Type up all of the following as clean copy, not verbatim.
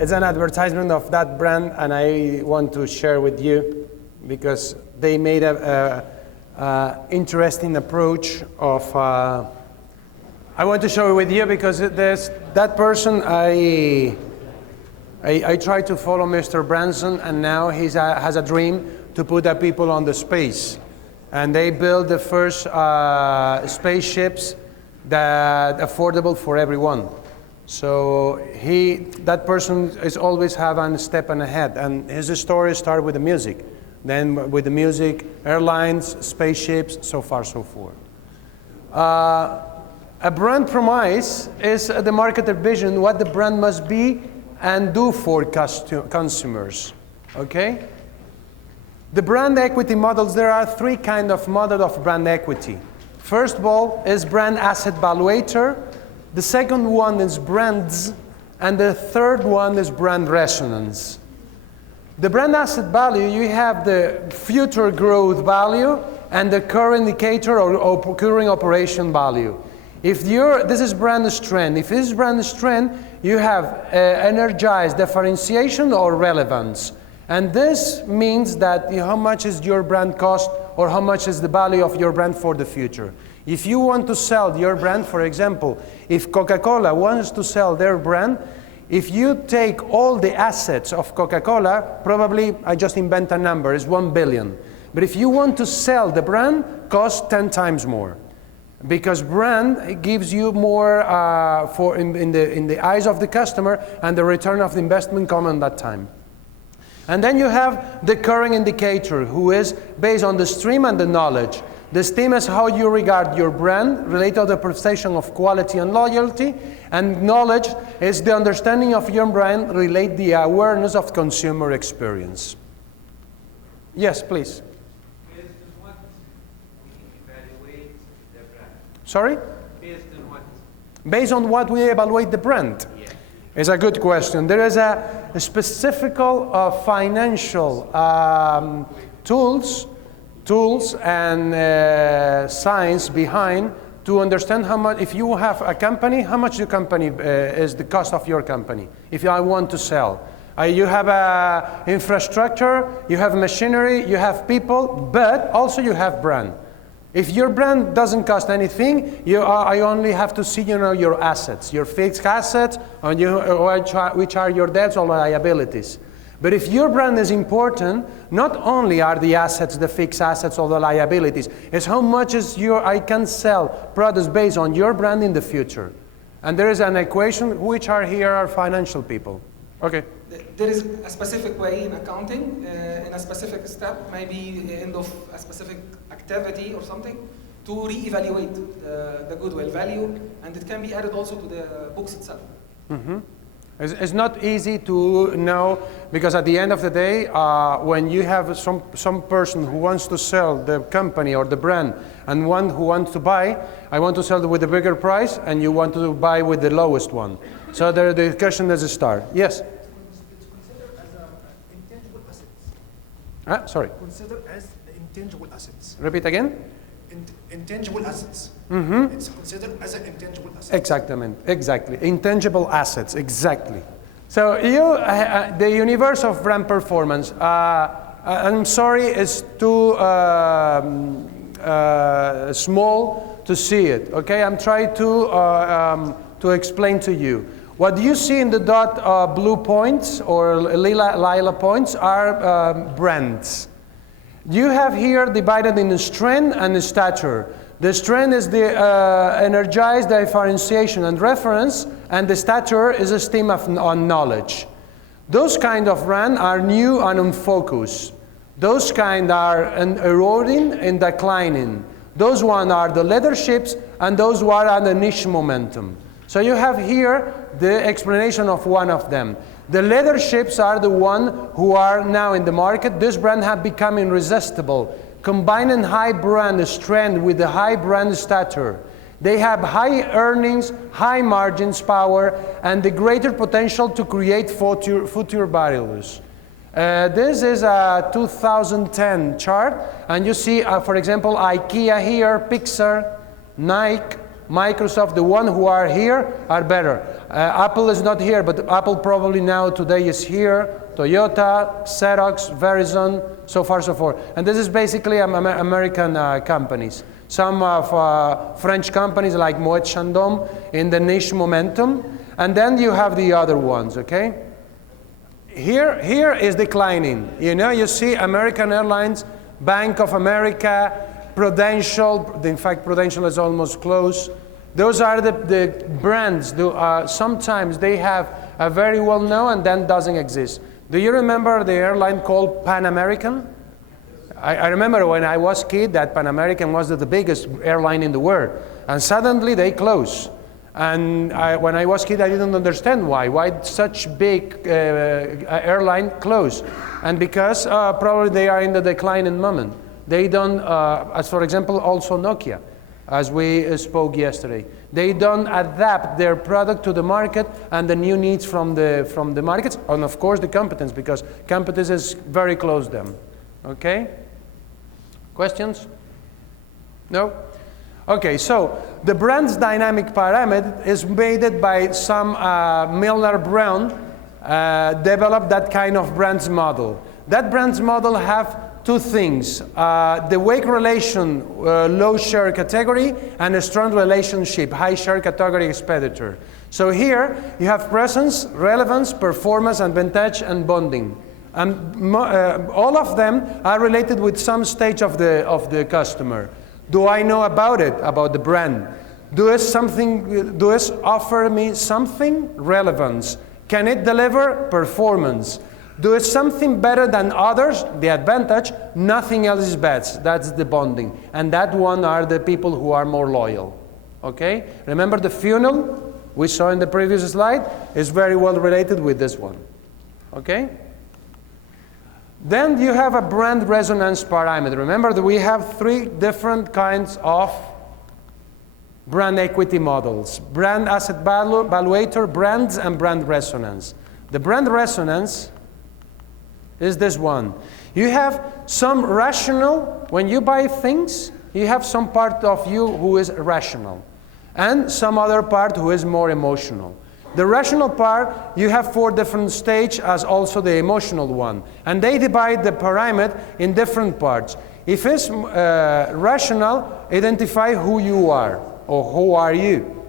it's an advertisement of that brand, and I want to share with you because they made a interesting approach of. I want to show it with you because there's that person. I try to follow Mr. Branson, and now he has a dream to put the people on the space, and they build the first spaceships that affordable for everyone. So that person is always have a step ahead, and his story started with the music, then with the music, airlines, spaceships, so far so forth. A brand promise is the marketer vision, what the brand must be and do for consumers. Okay? The brand equity models, there are three kinds of model of brand equity. First of all is brand asset valuator. The second one is brands, and the third one is brand resonance. The brand asset value, you have the future growth value and the current indicator or current operation value. If this is brand strength. If this is brand strength, you have energized differentiation or relevance. And this means that how much is your brand cost or how much is the value of your brand for the future. If you want to sell your brand, for example, if Coca-Cola wants to sell their brand, if you take all the assets of Coca-Cola, probably, I just invent a number, it's 1 billion. But if you want to sell the brand, costs 10 times more. Because brand gives you more in the eyes of the customer, and the return of the investment comes at that time. And then you have the current indicator, who is based on the stream and the knowledge. The stream is how you regard your brand, related to the perception of quality and loyalty, and knowledge is the understanding of your brand, relate the awareness of consumer experience. Yes, please. Based on what we evaluate the brand? Sorry? Based on what? Based on what we evaluate the brand? Yeah. It's a good question. There is a specific financial tools and science behind to understand how much, if you have a company, how much your company is the cost of your company. If I want to sell, you have a infrastructure, you have machinery, you have people, but also you have brand. If your brand doesn't cost anything, I only have to see your assets, your fixed assets, and which are your debts or liabilities. But if your brand is important, not only are the assets, the fixed assets or the liabilities, it's how much I can sell products based on your brand in the future. And there is an equation, which are financial people. Okay. There is a specific way in accounting, in a specific step, maybe the end of a specific activity or something, to reevaluate the goodwill value, and it can be added also to the books itself. Mm-hmm. It's not easy to know, because at the end of the day, when you have some person who wants to sell the company or the brand, and one who wants to buy, I want to sell with a bigger price, and you want to buy with the lowest one. So the discussion is a start. Yes? It's considered as intangible assets. Sorry. Considered as intangible assets. Repeat again? Intangible assets. Mm-hmm. It's considered as an intangible asset. Exactly. Intangible assets, exactly. So the universe of brand performance, I'm sorry, is too small to see it. Okay, I'm trying to explain to you. What you see in the dot blue points or lila points are brands. You have here divided in strength and stature. The strength is the energized differentiation and reference, and the stature is esteem on knowledge. Those kind of brand are new and unfocused. Those kind are eroding and declining. Those one are the leaderships, and those one are the niche momentum. So you have here the explanation of one of them. The leaderships are the one who are now in the market. This brand have become irresistible, combining high brand strength with the high brand stature. They have high earnings, high margins power, and the greater potential to create future values. This is a 2010 chart, and you see, for example, IKEA here, Pixar, Nike, Microsoft, the one who are here are better. Apple is not here, but Apple probably now today is here. Toyota, Xerox, Verizon, so far so forth. And this is basically American companies. Some of French companies like Moet Chandon in the niche momentum. And then you have the other ones, okay? Here is declining. You know, you see American Airlines, Bank of America, Prudential. In fact, Prudential is almost close. Those are the brands. Sometimes they have a very well known and then doesn't exist. Do you remember the airline called Pan American? I remember when I was a kid that Pan American was the biggest airline in the world. And suddenly they closed. And when I was a kid, I didn't understand why. Why such big airline closed? And because probably they are in the declining moment. They don't, as for example, also Nokia, as we spoke yesterday. They don't adapt their product to the market and the new needs from the markets, and of course the competence, because competence is very close to them. Okay? Questions? No? Okay, so the brand's dynamic pyramid is made by some Milner Brown developed that kind of brands model. That brands model have two things, the weak relation, low share category, and a strong relationship, high share category expeditor. So here you have presence, relevance, performance, advantage, and bonding. And all of them are related with some stage of the customer. Do I know about it, about the brand? Do it offer me something? Relevance. Can it deliver? Performance. Do it something better than others? The advantage. Nothing else is best. That's the bonding. And that one are the people who are more loyal. Okay? Remember the funnel we saw in the previous slide is very well related with this one. Okay? Then you have a brand resonance parameter. Remember that we have three different kinds of brand equity models. Brand asset valuator, brands, and brand resonance. The brand resonance is this one. You have some rational, when you buy things, you have some part of you who is rational, and some other part who is more emotional. The rational part, you have 4 different stages as also the emotional one. And they divide the pyramid in different parts. If it's rational, identify who you are, or who are you.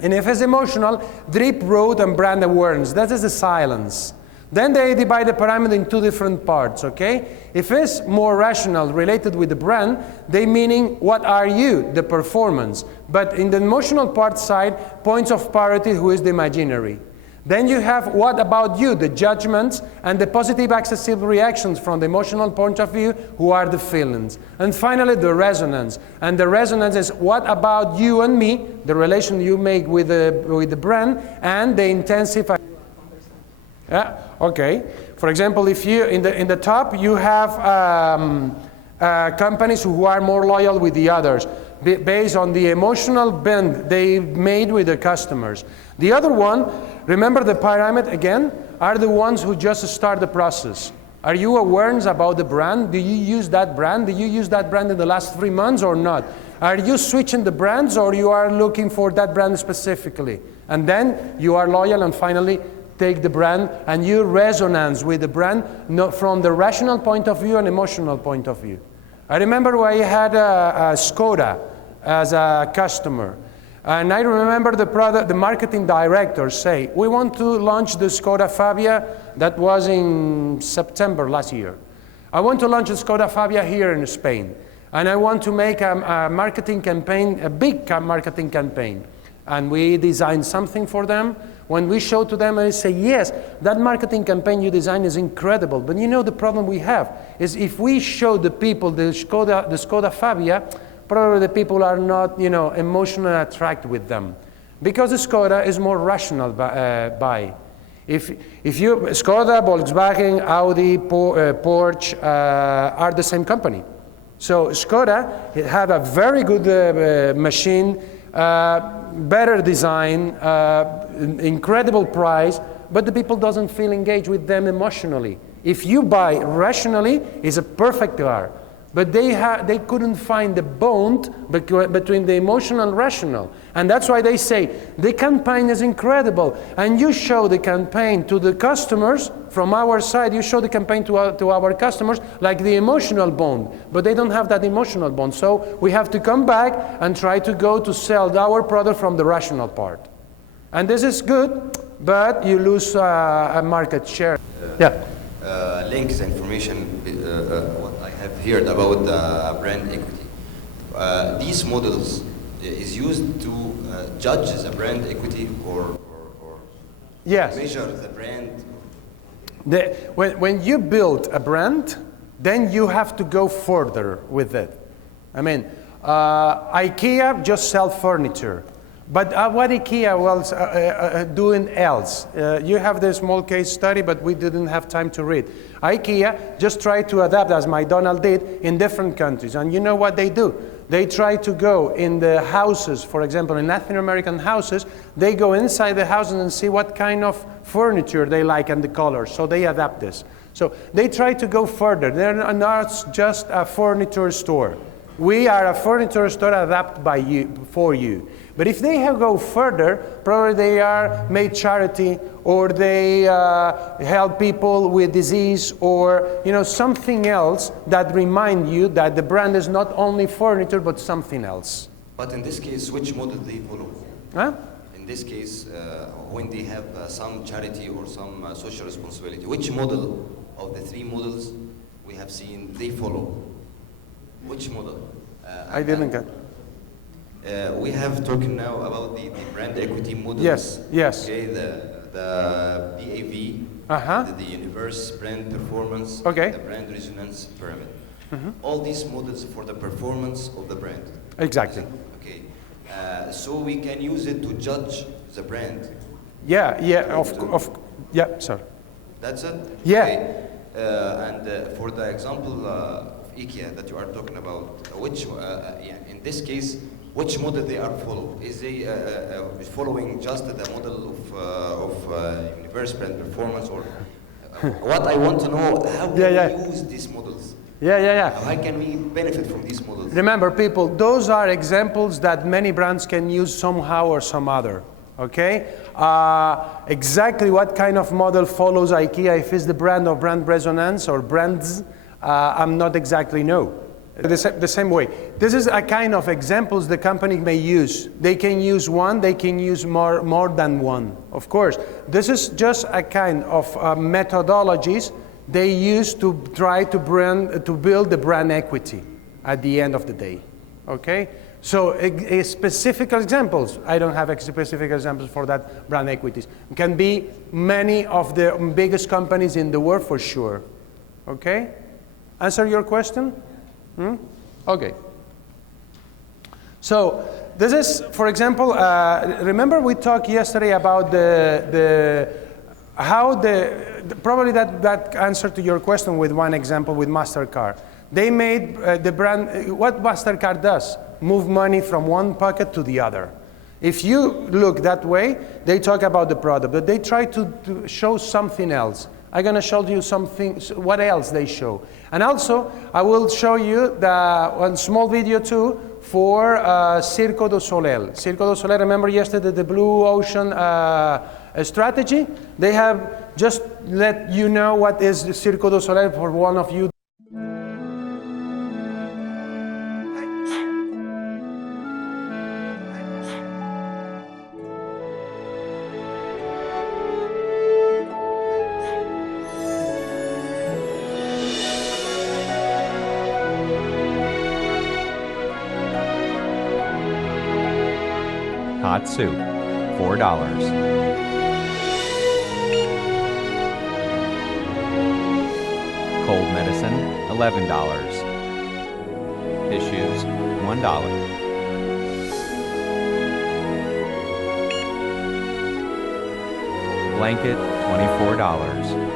And if it's emotional, deep road and brand awareness. That is the silence. Then they divide the pyramid in 2 different parts, okay? If it's more rational, related with the brand, they meaning what are you, the performance. But in the emotional part side, points of parity, who is the imaginary. Then you have what about you, the judgments, and the positive accessible reactions from the emotional point of view, who are the feelings. And finally, the resonance. And the resonance is what about you and me, the relation you make with the brand, and the intensive. Yeah. Okay. For example, if you in the top you have companies who are more loyal with the others based on the emotional bond they made with the customers. The other one, remember the pyramid again, are the ones who just start the process. Are you aware about the brand? Do you use that brand? Do you use that brand in the last 3 months or not? Are you switching the brands, or you are looking for that brand specifically? And then you are loyal, and finally take the brand, and you resonance with the brand from the rational point of view and emotional point of view. I remember when I had a Skoda as a customer, and I remember the marketing director say, we want to launch the Skoda Fabia. That was in September last year. I want to launch the Skoda Fabia here in Spain, and I want to make a marketing campaign, a big marketing campaign. And we designed something for them. When we show to them, I say, yes, that marketing campaign you designed is incredible. But you know the problem we have is if we show the people the Skoda Fabia, probably the people are not, emotionally attracted with them, because the Skoda is more rational buy. If you Skoda, Volkswagen, Audi, Porsche are the same company. So Skoda have a very good machine. Better design, incredible price, but the people doesn't feel engaged with them emotionally. If you buy rationally, it's a perfect car. but they couldn't find the bond between the emotional and rational. And that's why they say, the campaign is incredible. And you show the campaign to the customers, from our side, you show the campaign to our customers like the emotional bond, but they don't have that emotional bond. So we have to come back and try to go to sell our product from the rational part. And this is good, but you lose a market share. Yeah. Links information what I have heard about brand equity. These models is used to judge the brand equity or Yes. measure the brand. When you build a brand, then you have to go further with it. I mean, IKEA just sell furniture. But what IKEA was doing else? You have the small case study, but we didn't have time to read. IKEA just tried to adapt, as McDonald's did, in different countries. And you know what they do? They try to go in the houses, for example, in Latin American houses, they go inside the houses and see what kind of furniture they like and the colors. So they adapt this. So they try to go further. They're not just a furniture store. We are a furniture store adapted by you, for you. But if they go further, probably they are made charity, or they help people with disease, or something else that remind you that the brand is not only furniture but something else. But in this case, which model they follow? Huh? In this case, when they have some charity or some social responsibility, which model of the three models we have seen they follow? Which model? I didn't get. We have talking now about the brand equity models. Yes, yes. Okay, the BAV, the universe brand performance, Okay. the brand resonance pyramid. All these models for the performance of the brand. Exactly. Okay, so we can use it to judge the brand. Yeah, yeah, sir. That's it? Yeah. Okay. And for the example of IKEA that you are talking about, which, in this case, which model they are follow? Is they following just the model of universe brand performance, or what I want to know, how can we use these models? How can we benefit from these models? Remember, people, those are examples that many brands can use somehow or some other. Okay? Exactly what kind of model follows IKEA, if it's the brand or brand resonance or brands, I'm not exactly know. The same way. This is a kind of examples the company may use. They can use one, they can use more than one. Of course, this is just a kind of methodologies they use to try to build the brand equity at the end of the day. Okay? So specific examples, I don't have specific examples for that brand equities. It can be many of the biggest companies in the world for sure. Okay? Answer your question? Okay. So this is, for example, remember we talked yesterday about probably that answer to your question with one example with MasterCard. They made the brand, what MasterCard does, move money from one pocket to the other. If you look that way, they talk about the product, but they try to show something else. I'm going to show you something, what else they show. And also, I will show you one small video too for Circo du Soleil. Circo du Soleil, remember yesterday the Blue Ocean strategy? They have just let you know what is Circo du Soleil for one of you. Hot soup, $4. Cold medicine, $11. Tissues, $1. Blanket, $24.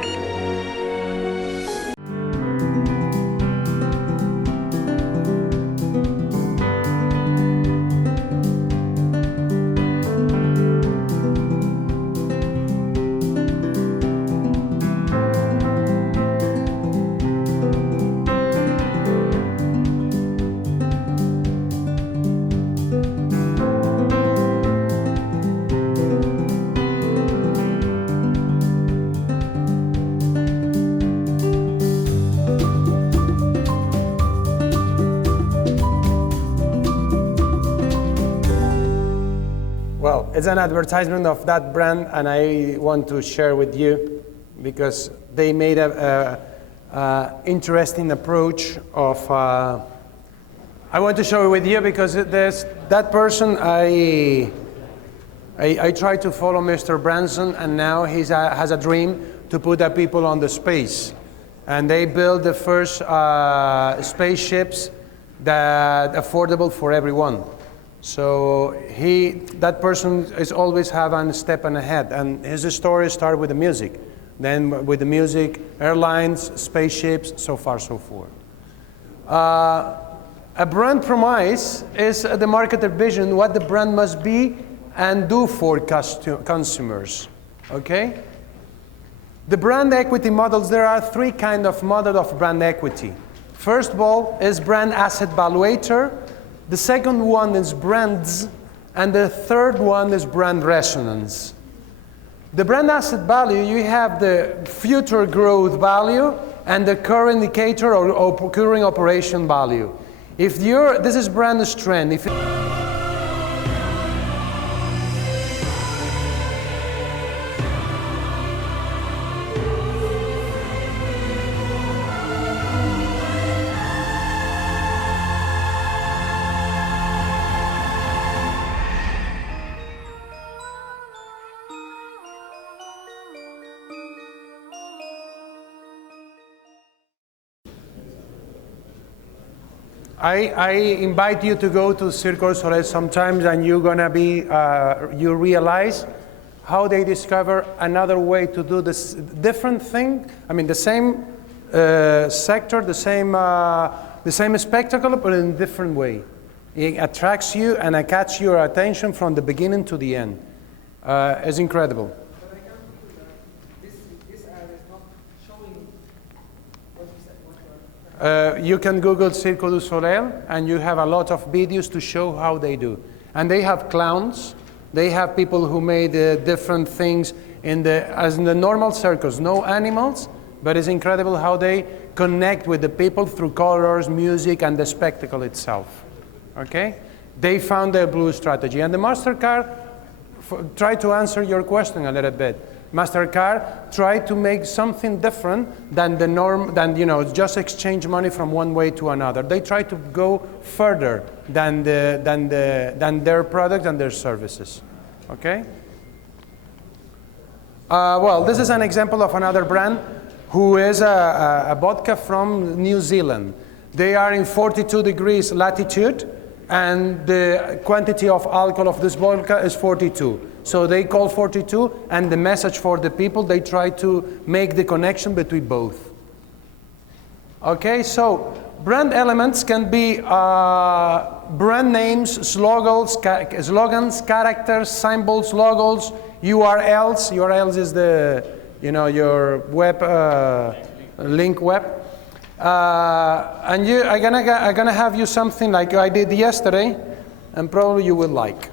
it's an advertisement of that brand, and I want to share with you because they made a interesting approach of. I want to show it with you because there's that person. I tried to follow Mr. Branson, and now he has a dream to put the people on the space, and they built the first spaceships that affordable for everyone. So that person is always have a step ahead, and his story started with the music, then with the music, airlines, spaceships, so far so forth. A brand promise is the marketer vision, what the brand must be and do for consumers. Okay? The brand equity models, there are three kinds of model of brand equity. First of all is brand asset valuator. The second one is brands, and the third one is brand resonance. The brand asset value, you have the future growth value and the current indicator or current operation value. This is brand strength. I invite you to go to Cirque du Soleil sometimes, and you're gonna be, you realize how they discover another way to do this different thing. I mean, the same sector, the same spectacle, but in a different way. It attracts you and it catches your attention from the beginning to the end. It's incredible. But I can't feel that this ad is not showing what you said. You can Google Cirque du Soleil, and you have a lot of videos to show how they do. And they have clowns. They have people who made different things as in the normal circus. No animals, but it's incredible how they connect with the people through colors, music, and the spectacle itself. Okay? They found their blue strategy. And the MasterCard tried to answer your question a little bit. MasterCard tried to make something different than the norm, just exchange money from one way to another. They tried to go further than their product and their services. Okay? Well, this is an example of another brand who is a vodka from New Zealand. They are in 42 degrees latitude, and the quantity of alcohol of this vodka is 42. So they call 42, and the message for the people, they try to make the connection between both. Okay, so brand elements can be brand names, slogans, characters, symbols, logos, URLs. URLs is your web link web. And I'm gonna have you something like I did yesterday, and probably you will like.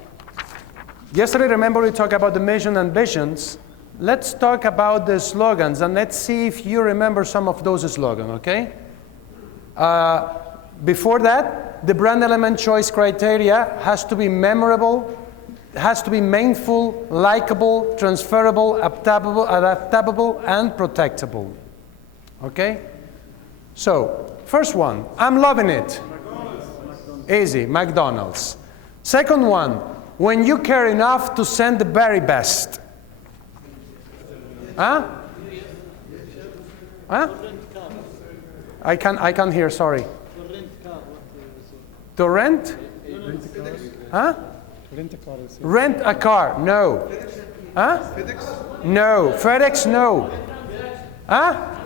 Yesterday, remember we talked about the mission and visions. Let's talk about the slogans, and let's see if you remember some of those slogans, okay? Before that, the brand element choice criteria has to be memorable, has to be meaningful, likable, transferable, adaptable, and protectable. Okay? So, first one, I'm loving it. Easy, McDonald's. Second one, when you care enough to send the very best. Huh? Huh? I can't hear, sorry. To rent? Huh? Rent a car, no. Huh? No. FedEx, no. Huh?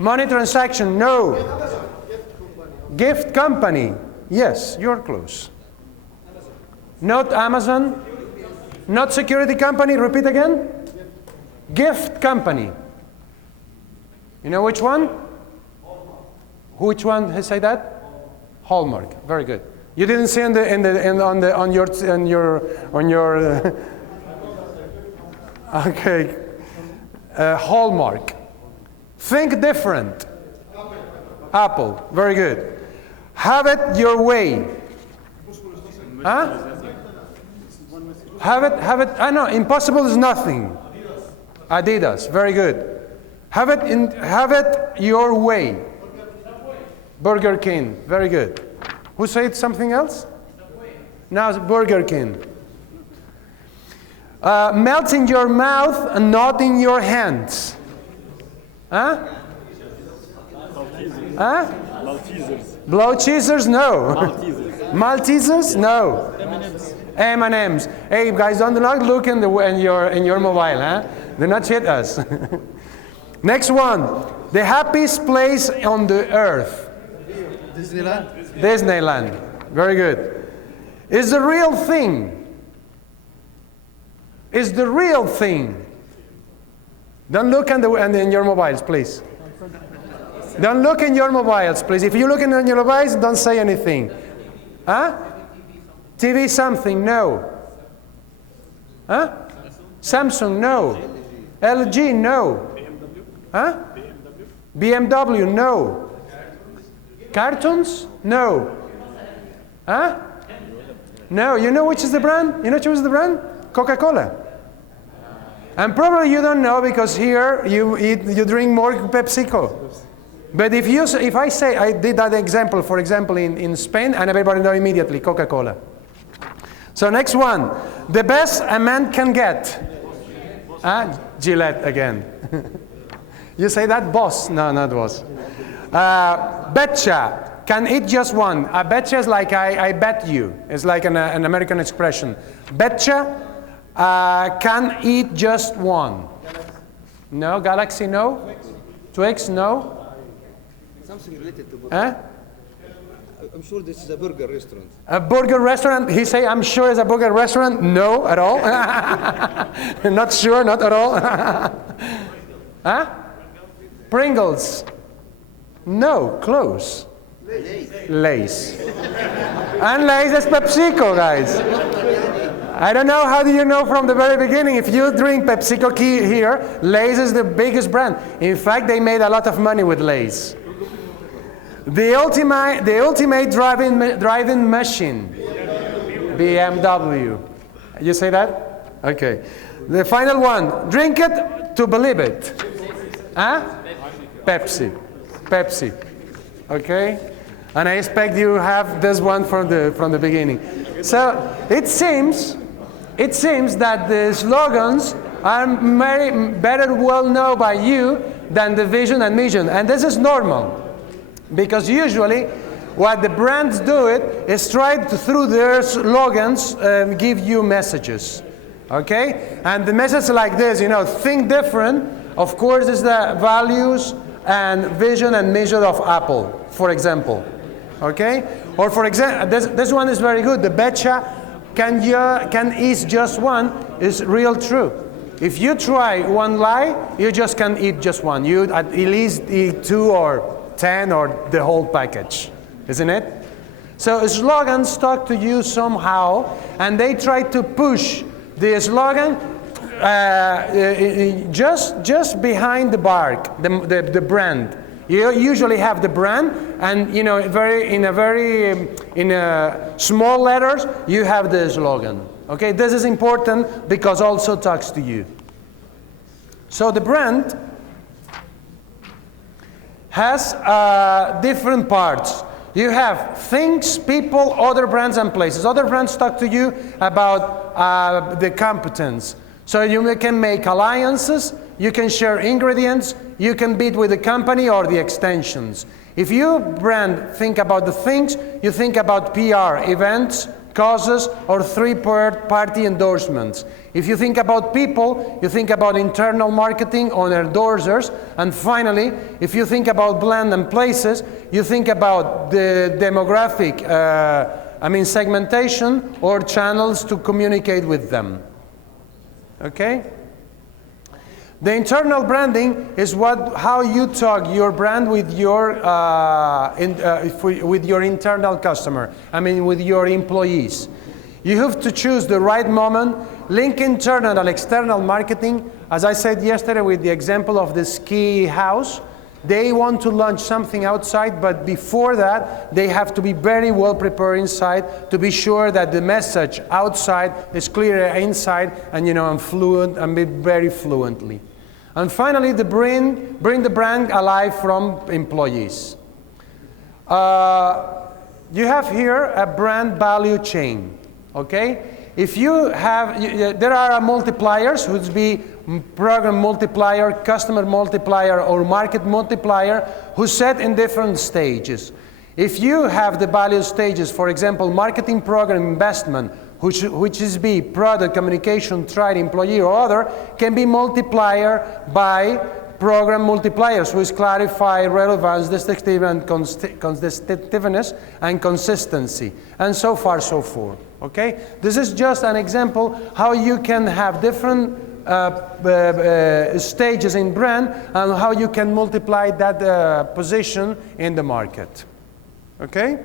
Money transaction, no. Gift company, yes, you're close. Not Amazon, not security company, repeat again. Gift company. You know which one? Which one has said that? Hallmark. Very good. You didn't see on your okay. Hallmark. Think different. Apple. Very good. Have it your way. Huh? Have it. I know, impossible is nothing. Adidas, very good. Have it your way. Burger King, very good. Who said something else? Now it's Burger King. Melt in your mouth and not in your hands. Huh? Huh? Blow cheesers? No. Maltesers? No. M&Ms. Hey guys, don't look in your mobile, huh? Do not cheat us. Next one. The happiest place on the earth. Disneyland. Very good. Is the real thing. Is the real thing. Don't look in your mobiles, please. Don't look in your mobiles, please. If you look in your mobiles, don't say anything. Huh? TV something, no. Huh? Samsung, no. LG, no. Huh? BMW, no. Cartoons? No. Huh? No. You know which is the brand? You know which is the brand? Coca-Cola. And probably you don't know because here you drink more PepsiCo. But if I say, I did that example, for example, in Spain, and everybody know immediately, Coca-Cola. So next one, the best a man can get. Gillette again. You say that, boss? No, not boss. Betcha, can eat just one. Betcha is like I bet you. It's like an American expression. Betcha, can eat just one. No, Galaxy, no. Twix, no. Something related to burger. Huh? I'm sure this is a burger restaurant. A burger restaurant? He say, I'm sure it's a burger restaurant. No, at all. Not sure, not at all. Huh? Pringles? No, close. Lay's. And Lay's is PepsiCo, guys. I don't know, how do you know from the very beginning? If you drink PepsiCo here, Lay's is the biggest brand. In fact, they made a lot of money with Lay's. The ultimate driving machine. BMW. You say that? Okay. The final one. Drink it to believe it. Huh? Pepsi. Okay? And I expect you have this one from the beginning. So it seems that the slogans are better well known by you than the vision and mission. And this is normal. Because usually what the brands do is try to, through their slogans, give you messages. Okay? And the message like this, think different, of course, is the values and vision and mission of Apple, for example. Okay? Or for example, this one is very good. The betcha can eat just one is real true. If you try one lie, you just can eat just one. You at least eat 2 or 10 or the whole package, isn't it? So slogans talk to you somehow, and they try to push the slogan just behind the bark, the brand. You usually have the brand, and in small letters you have the slogan. Okay, this is important because also talks to you. So the brand has different parts. You have things, people, other brands, and places. Other brands talk to you about the competence. So you can make alliances, you can share ingredients, you can bid with the company or the extensions. If you brand think about the things, you think about PR, events, causes, or third-party endorsements. If you think about people, you think about internal marketing or endorsers. And finally, if you think about brand and places, you think about the demographic, segmentation or channels to communicate with them. Okay? The internal branding is how you talk your brand with your internal customer. With your employees. You have to choose the right moment, link internal and external marketing. As I said yesterday with the example of the ski house, They want to launch something outside, but before that, they have to be very well prepared inside to be sure that the message outside is clear inside, and and fluent and be very fluently. And finally, bring the brand alive from employees. You have here a brand value chain. Okay. If you have, there are multipliers, which be program multiplier, customer multiplier, or market multiplier, who set in different stages. If you have the value stages, for example, marketing program investment, which is be product, communication, trade, employee, or other, can be multiplier by program multipliers, which clarify relevance, distinctiveness, and consistency, and so far, so forth. Okay? This is just an example how you can have different stages in brand and how you can multiply that position in the market. Okay?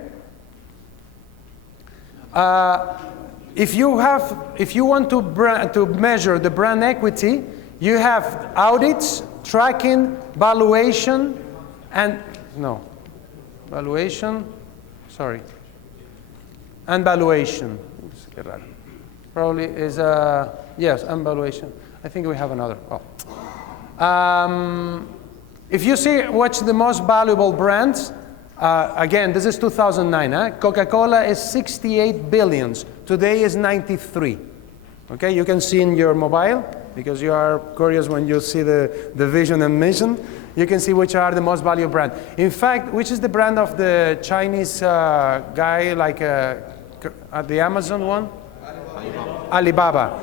If you want to measure the brand equity, you have audits, tracking, valuation, and valuation. Probably is yes, and valuation. I think we have another. If you see what's the most valuable brands, again, this is 2009. Coca-Cola is 68 billions. Today is 93. Okay, you can see in your mobile, because you are curious when you see the vision and mission. You can see which are the most valuable brand. In fact, which is the brand of the Chinese guy, like at the Amazon one? Alibaba.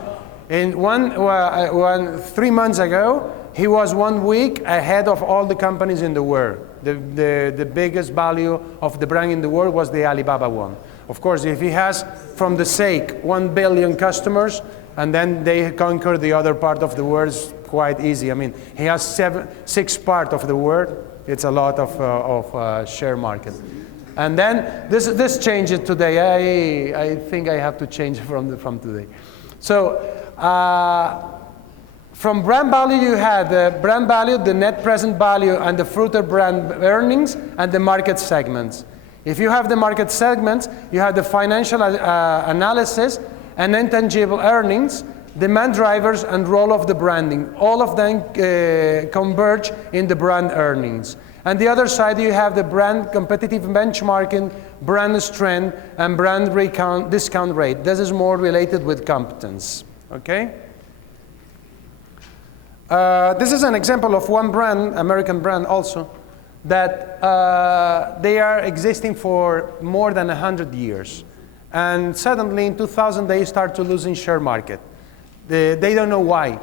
And 3 months ago, he was 1 week ahead of all the companies in the world. The biggest value of the brand in the world was the Alibaba one. Of course, if he has, from the sake, 1 billion customers, and then they conquer the other part of the world, it's quite easy. I mean, he has 6 parts of the world. It's a lot of share market. And then this changes today. I think I have to change from today. So from brand value, you have the brand value, the net present value, and the future brand earnings, and the market segments. If you have the market segments, you have the financial analysis and intangible earnings, demand drivers, and role of the branding. All of them converge in the brand earnings. And the other side, you have the brand competitive benchmarking, brand strength, and brand discount rate. This is more related with competence. Okay? This is an example of one brand, American brand also, that they are existing for more than 100 years. And suddenly in 2000 they start to losing share market. They don't know why.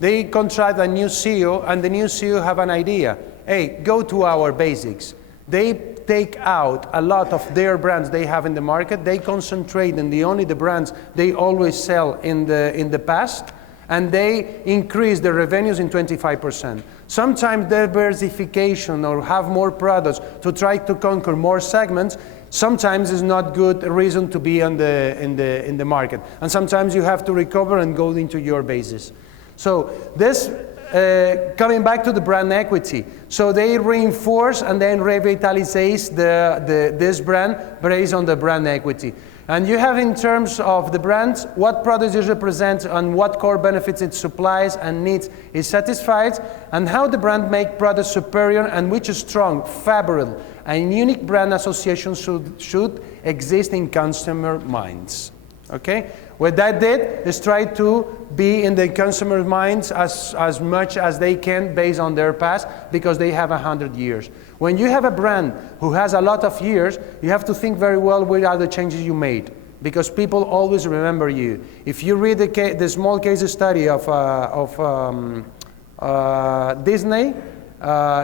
They contract a new CEO, and the new CEO have an idea. Hey, go to our basics. They take out a lot of their brands they have in the market. They concentrate in only the brands they always sell in the past, and they increase their revenues in 25%. Sometimes diversification or have more products to try to conquer more segments sometimes is not good reason to be in the market. And sometimes you have to recover and go into your basis. So this coming back to the brand equity. So they reinforce and then revitalize this brand based on the brand equity. And you have in terms of the brands, what products it represents and what core benefits it supplies and needs is satisfied, and how the brand make products superior, and which strong, favorable, and unique brand association should exist in consumer minds. Okay? What that did is try to be in the consumer minds as much as they can based on their past, because they have 100 years. When you have a brand who has a lot of years, you have to think very well what are the changes you made, because people always remember you. If you read the small case study of Disney,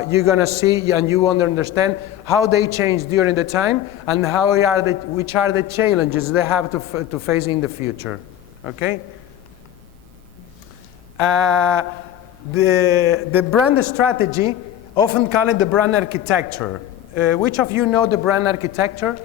you're going to see and you understand how they changed during the time and which are the challenges they have to face in the future. Okay? The brand strategy, often called the brand architecture. Which of you know the brand architecture?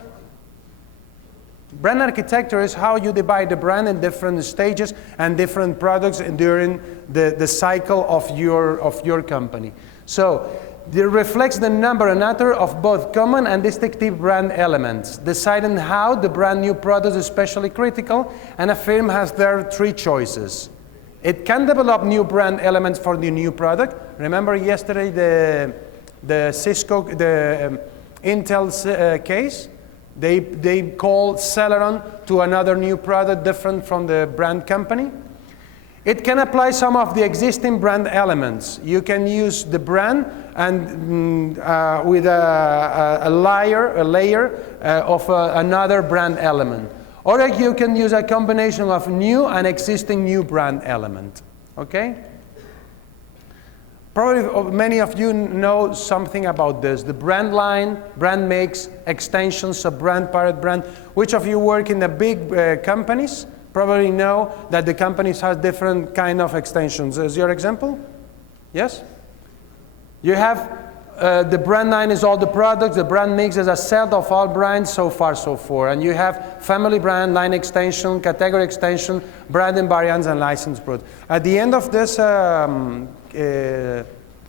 Brand architecture is how you divide the brand in different stages and different products during the cycle of your company. So it reflects the number and nature of both common and distinctive brand elements, deciding how the brand new product is especially critical, and a firm has their three choices. It can develop new brand elements for the new product. Remember yesterday the Cisco, the Intel case? They call Celeron to another new product different from the brand company. It can apply some of the existing brand elements. You can use the brand and with a layer of another brand element. Or you can use a combination of new and existing new brand element. Okay? Probably many of you know something about this. The brand line, brand mix, extensions, sub-brand, parent brand. Which of you work in the big companies probably know that the companies have different kind of extensions. Is your example? Yes? You have the brand line is all the products, the brand mix is a set of all brands, so far, so forth. And you have family brand, line extension, category extension, brand invariants, and licensed product. At the end of this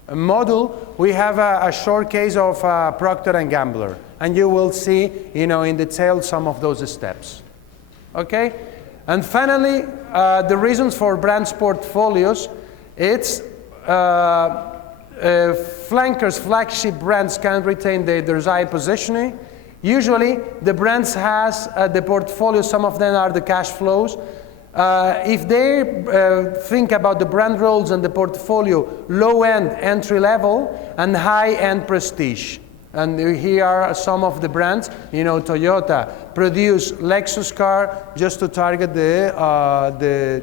module, we have a short case of Procter & Gamble. And you will see, in detail some of those steps. Okay? And finally, the reasons for brands portfolios, it's flankers, flagship brands can retain their desired positioning. Usually, the brands has the portfolio, some of them are the cash flows. If they think about the brand roles and the portfolio, low-end, entry-level, and high-end prestige. And here are some of the brands. Toyota produced Lexus car just to target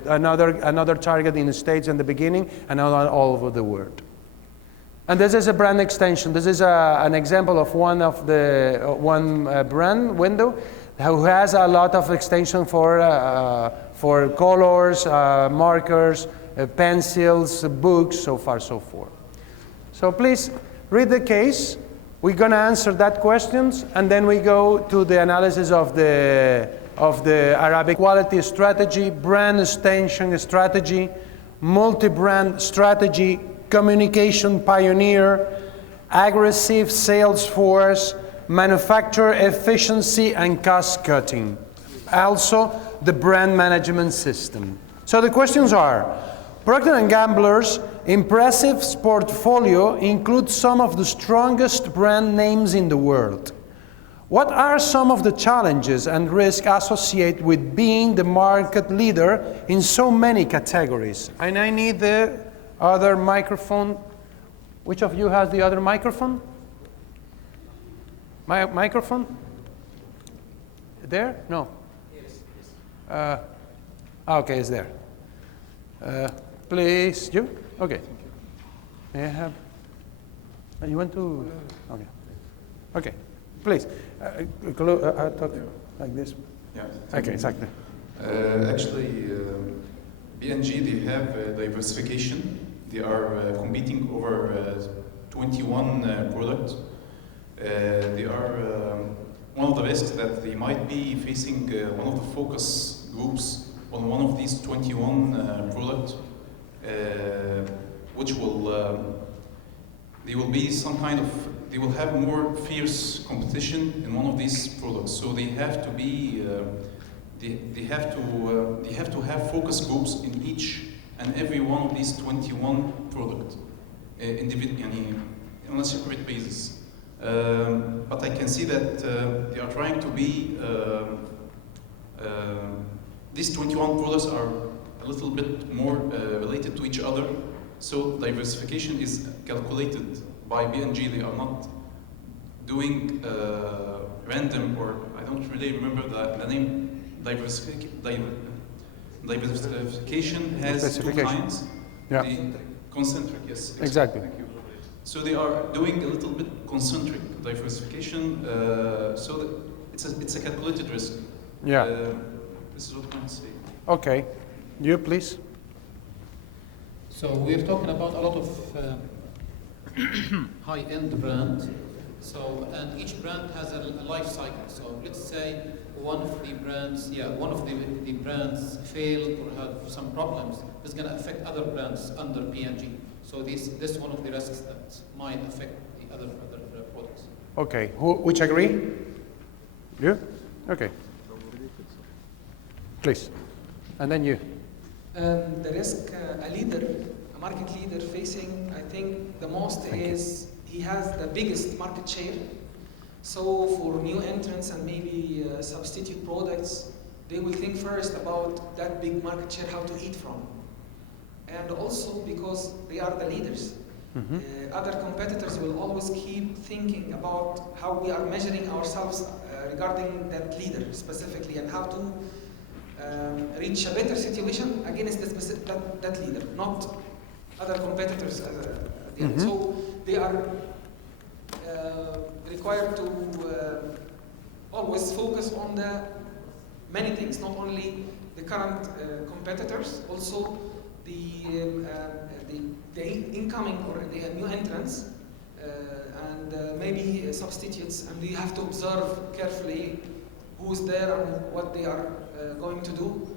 another target in the States in the beginning and all over the world. And this is a brand extension. This is an example of one brand window who has a lot of extension for colors, markers, pencils, books, so far, so forth. So please read the case. We're going to answer that questions, and then we go to the analysis of the Arabic quality strategy, brand extension strategy, multi-brand strategy, communication pioneer, aggressive sales force, manufacturer efficiency and cost cutting. Also, the brand management system. So the questions are, Procter & Gamble's impressive portfolio includes some of the strongest brand names in the world. What are some of the challenges and risks associated with being the market leader in so many categories? And I need the other microphone. Which of you has the other microphone? Microphone? There? No. Yes. Okay, it's there. Please, you? Okay. May I have? You want to? Okay. Okay. Please. Talk like this. Yeah. Okay, exactly. Actually, B&G, they have diversification. They are competing over 21 products. They are one of the best that they might be facing one of the focus groups on one of these 21 products, which will they will be some kind of, they will have more fierce competition in one of these products. So they have to be they have to have focus groups in each and every one of these 21 products, individually on a separate basis. But I can see that they are trying to be these 21 products are a little bit more related to each other, so diversification is calculated by B&G. They are not doing random, or I don't really remember the name. Diversification has two kinds. Yeah. The concentric, yes. Exactly. So they are doing a little bit concentric diversification, so that it's a calculated risk. Yeah. This is what I can say. Okay. You, please. So we're talking about a lot of high-end brands. So, and each brand has a life cycle. So let's say one of the brands failed or have some problems. It's going to affect other brands under P&G. So this is one of the risks that might affect the other products. Okay, which agree? You? Okay. Please. And then you. The risk a market leader facing, I think the most is he has the biggest market share. So for new entrants and maybe substitute products, they will think first about that big market share, how to eat from. And also because they are the leaders. Other competitors will always keep thinking about how we are measuring ourselves regarding that leader specifically and how to reach a better situation against that leader, not other competitors at the end. So they are required to always focus on the many things, not only the current competitors, also the incoming or the new entrants and maybe substitutes, and we have to observe carefully who's there and what they are going to do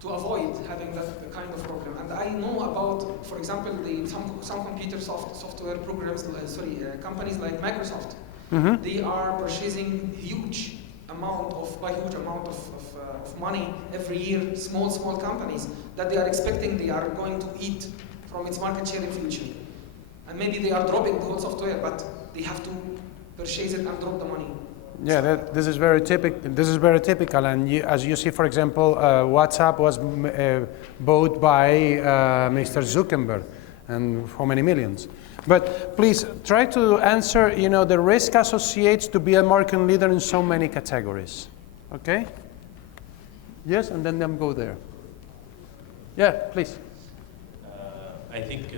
to avoid having that kind of problem. And I know about, for example, some computer software programs, companies like Microsoft. They are purchasing huge amount of money every year, small companies that they are expecting they are going to eat from its market share in future. And maybe they are dropping the whole software, but they have to purchase it and drop the money. Yeah, this is very typical. And as you see, for example, WhatsApp was bought by Mr. Zuckerberg, and how many millions? But please try to answer, the risk associates to be a market leader in so many categories. Okay? Yes, and then go there. Yeah, please. I think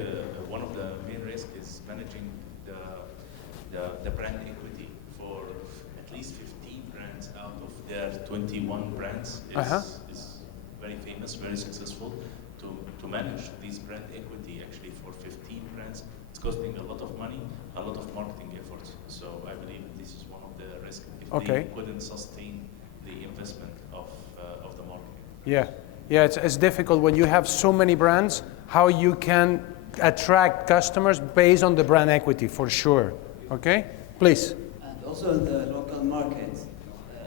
one of the main risks is managing the brand equity for at least 15 brands out of their 21 brands is very famous, very successful. To manage these brand equity actually for 15 brands, it's costing a lot of money, a lot of marketing efforts. So I believe this is one of the risks if they couldn't sustain the investment of the marketing. Yeah, it's difficult when you have so many brands, how you can attract customers based on the brand equity, for sure. Okay? Please. And also in the local markets,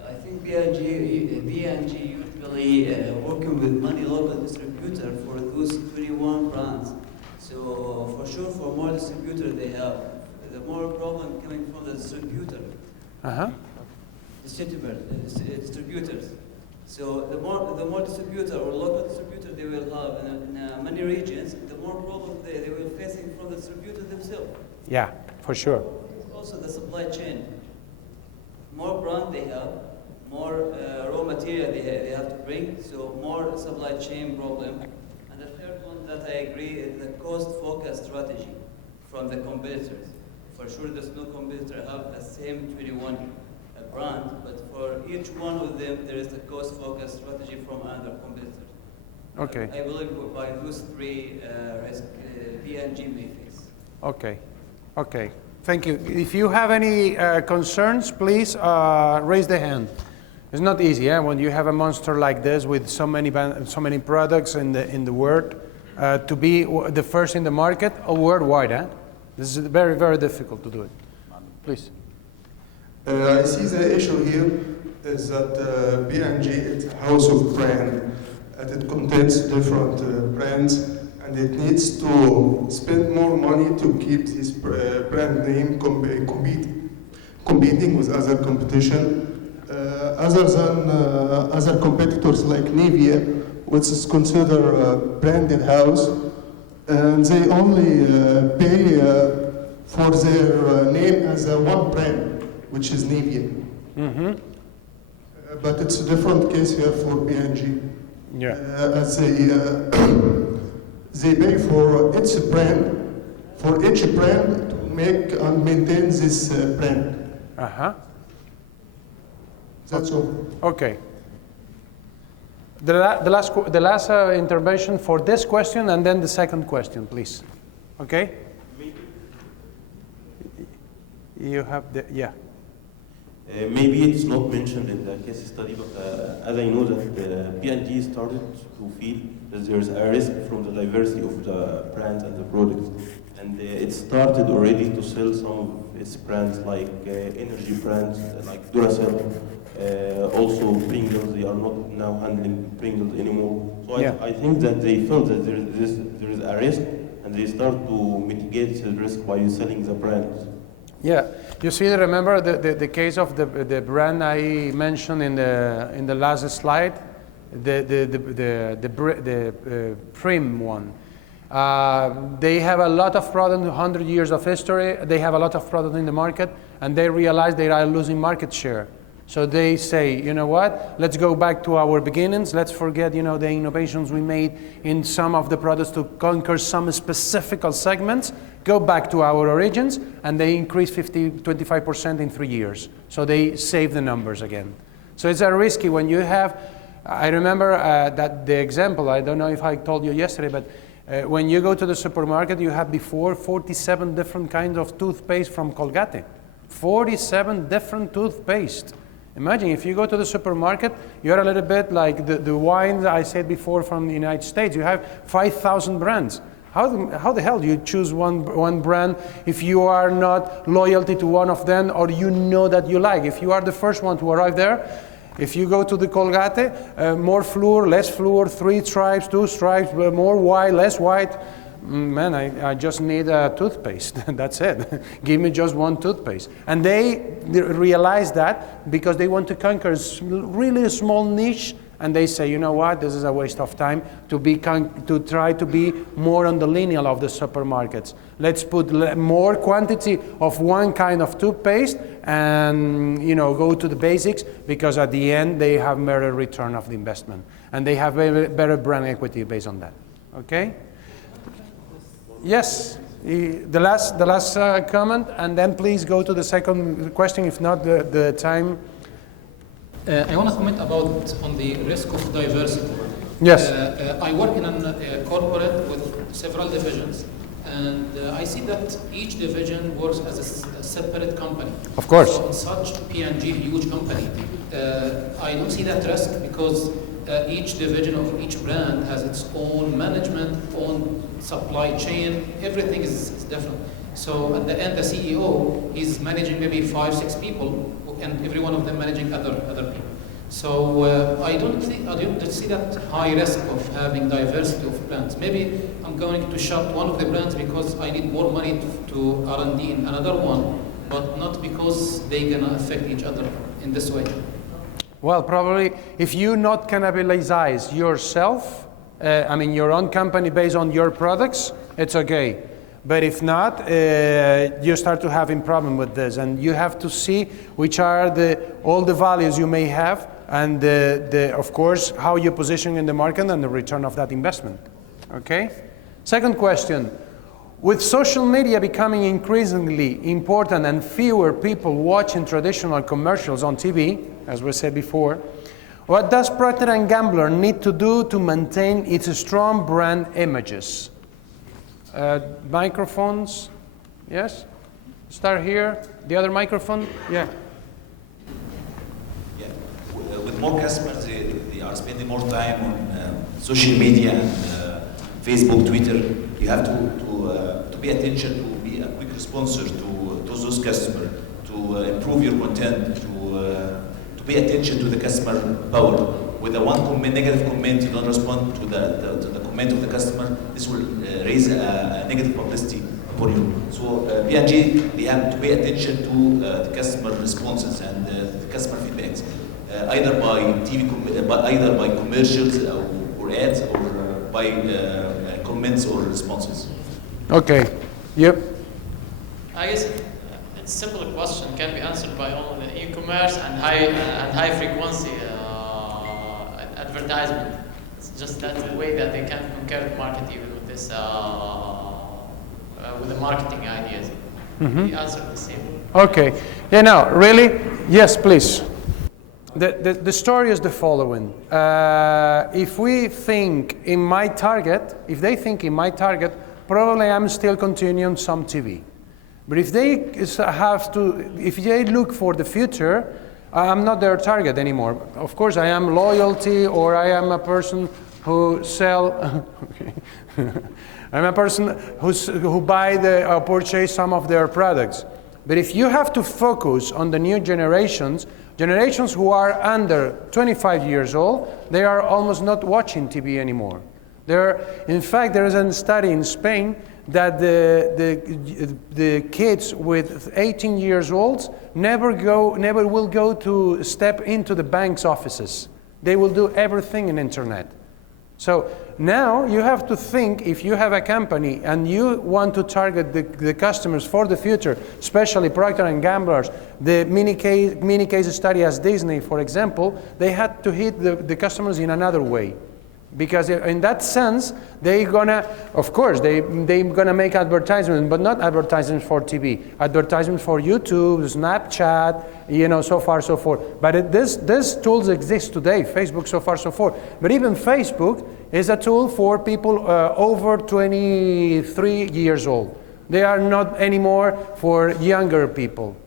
I think B&G usually working with many local distributors for those 21 brands. So for sure, for more distributors they have, the more problem coming from the distributor. Distributors. So the more distributor or local distributor they will have in many regions, the more problem they will facing from the distributor themselves. Yeah, for sure. Also the supply chain. More brand they have, more raw material they have to bring, so more supply chain problem. And the third one that I agree is the cost-focused strategy from the competitors. For sure, there's no competitor have the same 21 brand, but for each one of them, there is a cost-focused strategy from another competitor. Okay. I believe by those three risks, B&G may face. Okay. Thank you. If you have any concerns, please raise the hand. It's not easy, when you have a monster like this with so many products in the world, to be the first in the market or worldwide. This is very, very difficult to do it. Please. I see the issue here is that B&G is a house of brand, and it contains different brands, and it needs to spend more money to keep this brand name competing with other competition. Other than other competitors like Nivea, which is considered a branded house, and they only pay for their name as one brand, which is Nivea. But it's a different case here for B&G. Yeah. As they pay for each brand to make and maintain this brand. That's all. Okay. The last intervention for this question, and then the second question, please. Okay? Maybe. You have the, yeah. Maybe it's not mentioned in the case study, but as I know that P&G started to feel that there's a risk from the diversity of the brands and the products. And it started already to sell some of its brands like energy brands like Duracell, also Pringles. They are not now handling Pringles anymore. So Yeah. I think that they felt that there is a risk, and they start to mitigate the risk by selling the brands. Yeah, you see, remember the case of the brand I mentioned in the last slide, the Prim one. They have a lot of product, 100 years of history. They have a lot of product in the market, and they realize they are losing market share. So they say, you know what? Let's go back to our beginnings. Let's forget, the innovations we made in some of the products to conquer some specific segments. Go back to our origins, and they increase 25% in 3 years. So they save the numbers again. So it's a risky when you have. I remember that the example. I don't know if I told you yesterday, but when you go to the supermarket, you had before 47 different kinds of toothpaste from Colgate. 47 different toothpaste. Imagine if you go to the supermarket, you're a little bit like the wine I said before from the United States. You have 5,000 brands. How the hell do you choose one brand if you are not loyalty to one of them or you know that you like? If you are the first one to arrive there, if you go to the Colgate, more fluor, less fluor, 3 stripes, 2 stripes, more white, less white. Man, I just need a toothpaste. That's it. Give me just one toothpaste. And they realize that because they want to conquer really a small niche, and they say, you know what, this is a waste of time to try to be more on the lineal of the supermarkets. Let's put more quantity of one kind of toothpaste and go to the basics, because at the end they have better return of the investment and they have better brand equity based on that. Okay? Yes, the last comment, and then please go to the second question. If not, the time. I want to comment on the risk of diversity. Yes. I work in a corporate with several divisions, and I see that each division works as a separate company. Of course. So in such P&G, huge company, I don't see that risk because each division of each brand has its own management, own supply chain, everything is different. So at the end, the CEO is managing maybe 5-6 people, and every one of them managing other people. So I don't see that high risk of having diversity of brands. Maybe I'm going to shut one of the brands because I need more money to R&D in another one, but not because they're gonna affect each other in this way. Well, probably if you not cannibalize yourself, your own company based on your products, it's okay. But if not, you start to having problem with this, and you have to see which are all the values you may have, and of course how you position in the market and the return of that investment. Okay. Second question: with social media becoming increasingly important and fewer people watching traditional commercials on TV, as we said before, what does Procter & Gamble need to do to maintain its strong brand images? Microphones, yes? Start here. The other microphone, yeah. Yeah, with more customers, they are spending more time on social media and Facebook, Twitter. You have to pay attention to be a quick responser to those customers, to improve your content, to pay attention to the customer power. With a negative comment, you don't respond to the comment of the customer. This will raise a negative publicity for you. So P&G, they have to pay attention to the customer responses and the customer feedbacks, either by either by commercials or ads, or by comments or responses. Okay. Yep. I guess it's a simple question, can be answered by only e-commerce and high frequency advertisement. It's just that the way that they can conquer the market even with this with the marketing ideas. The answer is the same. Okay. Yeah. Now, really? Yes, please. The story is the following. If they think in my target, probably I'm still continuing some TV. But if they if they look for the future, I'm not their target anymore. Of course, I am loyalty, or I am a person who sell. I'm a person who buy or purchase some of their products. But if you have to focus on the new generations who are under 25 years old, they are almost not watching TV anymore. In fact, there is a study in Spain that the kids with 18 years old never will go to step into the bank's offices. They will do everything in internet. So now you have to think, if you have a company and you want to target the customers for the future, especially Procter & Gamble's, the mini case study as Disney, for example, they had to hit the customers in another way. Because in that sense, they're gonna make advertisements, but not advertisements for TV, advertisements for YouTube, Snapchat, so far, so forth. But these tools exist today, Facebook, so far, so forth. But even Facebook is a tool for people over 23 years old. They are not anymore for younger people.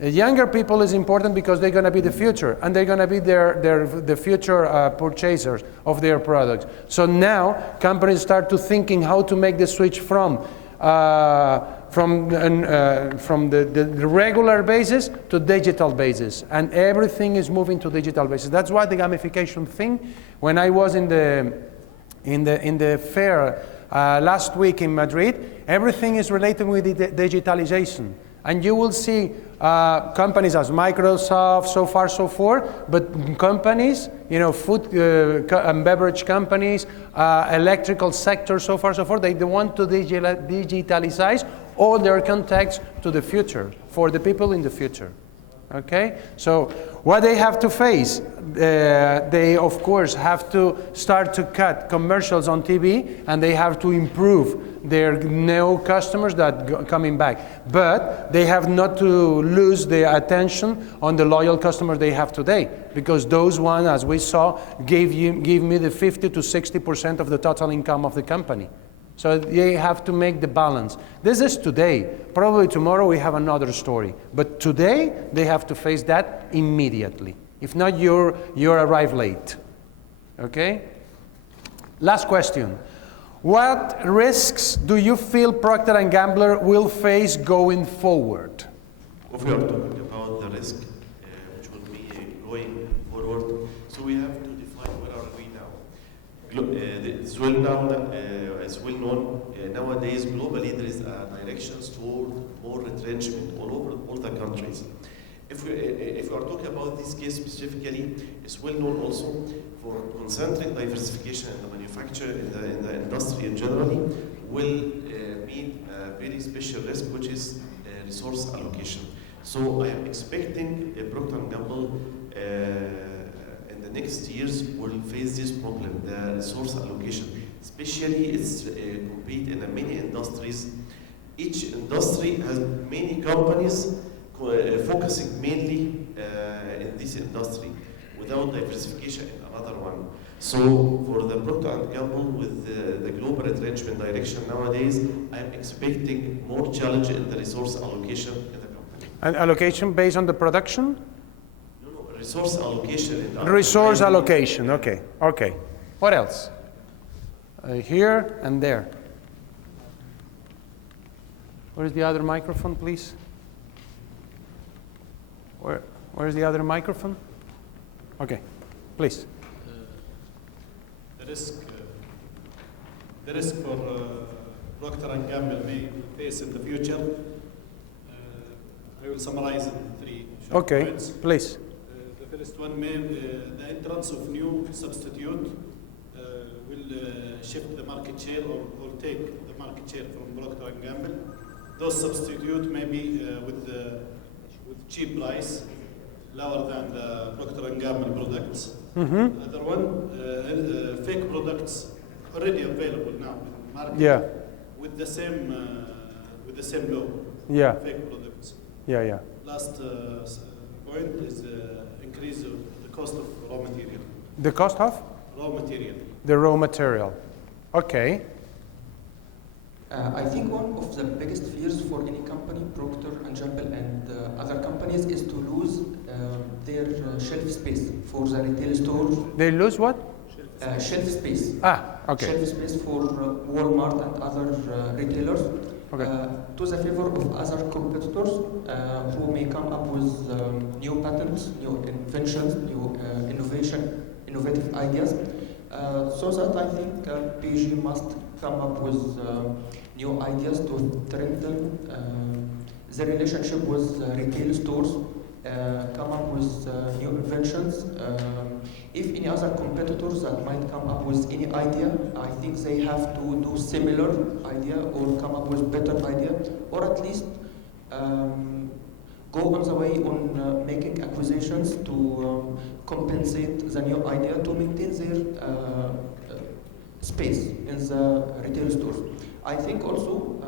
Younger people is important because they're going to be the future, and they're going to be the future purchasers of their products. So now companies start to thinking how to make the switch from the regular basis to digital basis, and everything is moving to digital basis. That's why the gamification thing. When I was in the fair last week in Madrid, everything is related with the digitalization. And you will see companies as Microsoft, so far, so forth, but companies, food and beverage companies, electrical sector, so far, so forth, they want to digitalize all their contacts to the future, for the people in the future. Okay? So what they have to face, they of course have to start to cut commercials on TV, and they have to improve their new customers that coming back. But they have not to lose their attention on the loyal customers they have today, because those ones, as we saw, give me the 50 to 60% of the total income of the company. So they have to make the balance. This is today. Probably tomorrow we have another story. But today they have to face that immediately. If not, you arrive late. Okay? Last question. What risks do you feel Procter & Gamble will face going forward? If we are talking about the risk, which will be going forward, so we have to define where are we now. It's well known nowadays globally there is a direction toward more retrenchment all over all the countries. If we are talking about this case specifically, it's well known also for concentric diversification in the manufacture, in the industry in general, will mean a very special risk, which is resource allocation. So I am expecting Procter & Gamble in the next years will face this problem, the resource allocation. Especially it's compete in many industries. Each industry has many companies focusing mainly in this industry without diversification in another one. So for the Procter & Gamble with the global retrenchment direction nowadays, I'm expecting more challenge in the resource allocation in the company. And allocation based on the production? No, resource allocation. Resource allocation, okay. What else? Here and there. Where's the other microphone, please? Where's the other microphone? Okay, please. The risk for Procter & Gamble may face in the future. I will summarize in 3 short points. Okay, please. The first one, the entrance of new substitute will shift the market share or take the market share from Procter & Gamble. Those substitute may be with cheap price, lower than the Procter & Gamble products. Mm-hmm. Other one, fake products already available now in the market. Yeah. With the same logo. Yeah. Fake products. Yeah. Last point is increase of the cost of raw material. The cost of? Raw material. The raw material. Okay. I think one of the biggest fears for any company, Procter and Gamble and other companies, is to lose their shelf space for the retail stores. They lose what? Shelf space. Ah, okay. Shelf space for Walmart and other retailers. Okay. To the favor of other competitors who may come up with new patents, new inventions, new innovative ideas. So that I think P&G must come up with new ideas to strengthen the relationship with retail stores, come up with new inventions. If any other competitors that might come up with any idea, I think they have to do similar idea or come up with better idea, or at least go on the way on making acquisitions to compensate the new idea to maintain their space in the retail stores. I think also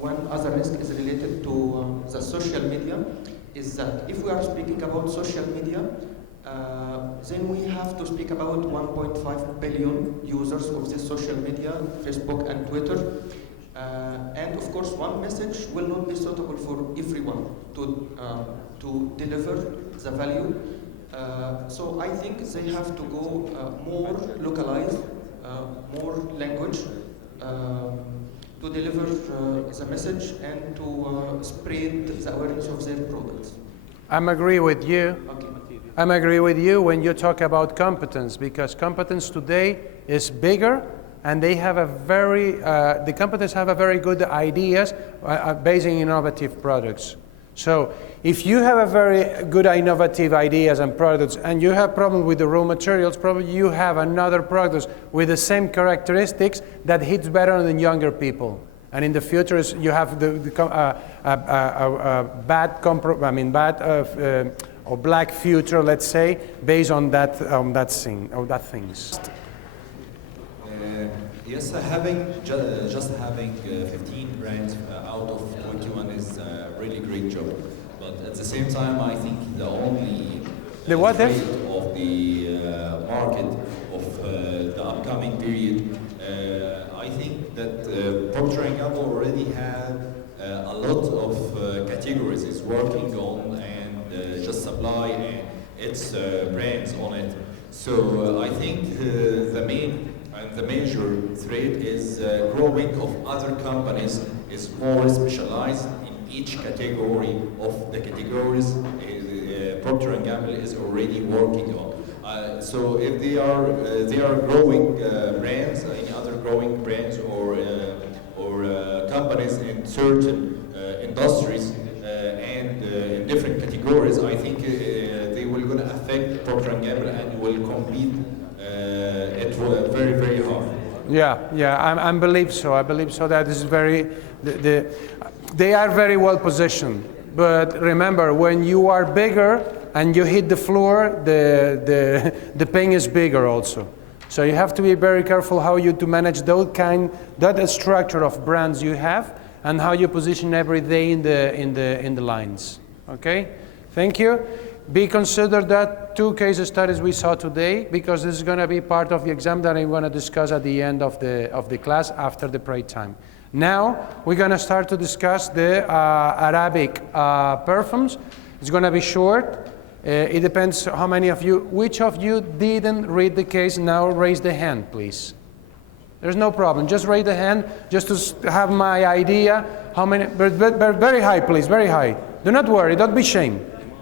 one other risk is related to the social media, is that if we are speaking about social media, then we have to speak about 1.5 billion users of this social media, Facebook and Twitter. And of course, one message will not be suitable for everyone to deliver the value. So I think they have to go more localized, more language, to deliver the message and to spread the awareness of their products. I'm agree with you. Okay. I'm agree with you when you talk about competence, because competence today is bigger, and they have a very the companies have a very good ideas based on innovative products. So if you have a very good innovative ideas and products, and you have problem with the raw materials, probably you have another products with the same characteristics that hits better than younger people. And in the future, you have bad or black future, let's say, based on that things. Yes, just having 15 brands out of 21 is a really great job. But at the same time, I think the only trade of the market of the upcoming period, I think that Procter & Gamble already have a lot of categories it's working on and just supply and its brands on it. So I think the major threat is growing of other companies is more specialized in each category of the categories Procter & Gamble is already working on. So if they are growing brands, any other growing brands or companies in certain industries and in different categories, I think they will going to affect Procter & Gamble and will compete it very, very hard. Yeah, I believe so. I believe so. That is very, they are very well positioned. But remember, when you are bigger and you hit the floor, the pain is bigger also. So you have to be very careful how you to manage that structure of brands you have and how you position every day in the lines. Okay, thank you. Be considered that 2 case studies we saw today, because this is going to be part of the exam that I'm going to discuss at the end of the class after the break time. Now we're going to start to discuss the Arabic perfumes. It's going to be short. It depends how many of you. Which of you didn't read the case? Now raise the hand, please. There's no problem. Just raise the hand, just to have my idea how many. But very high, please, very high. Do not worry. Don't be ashamed.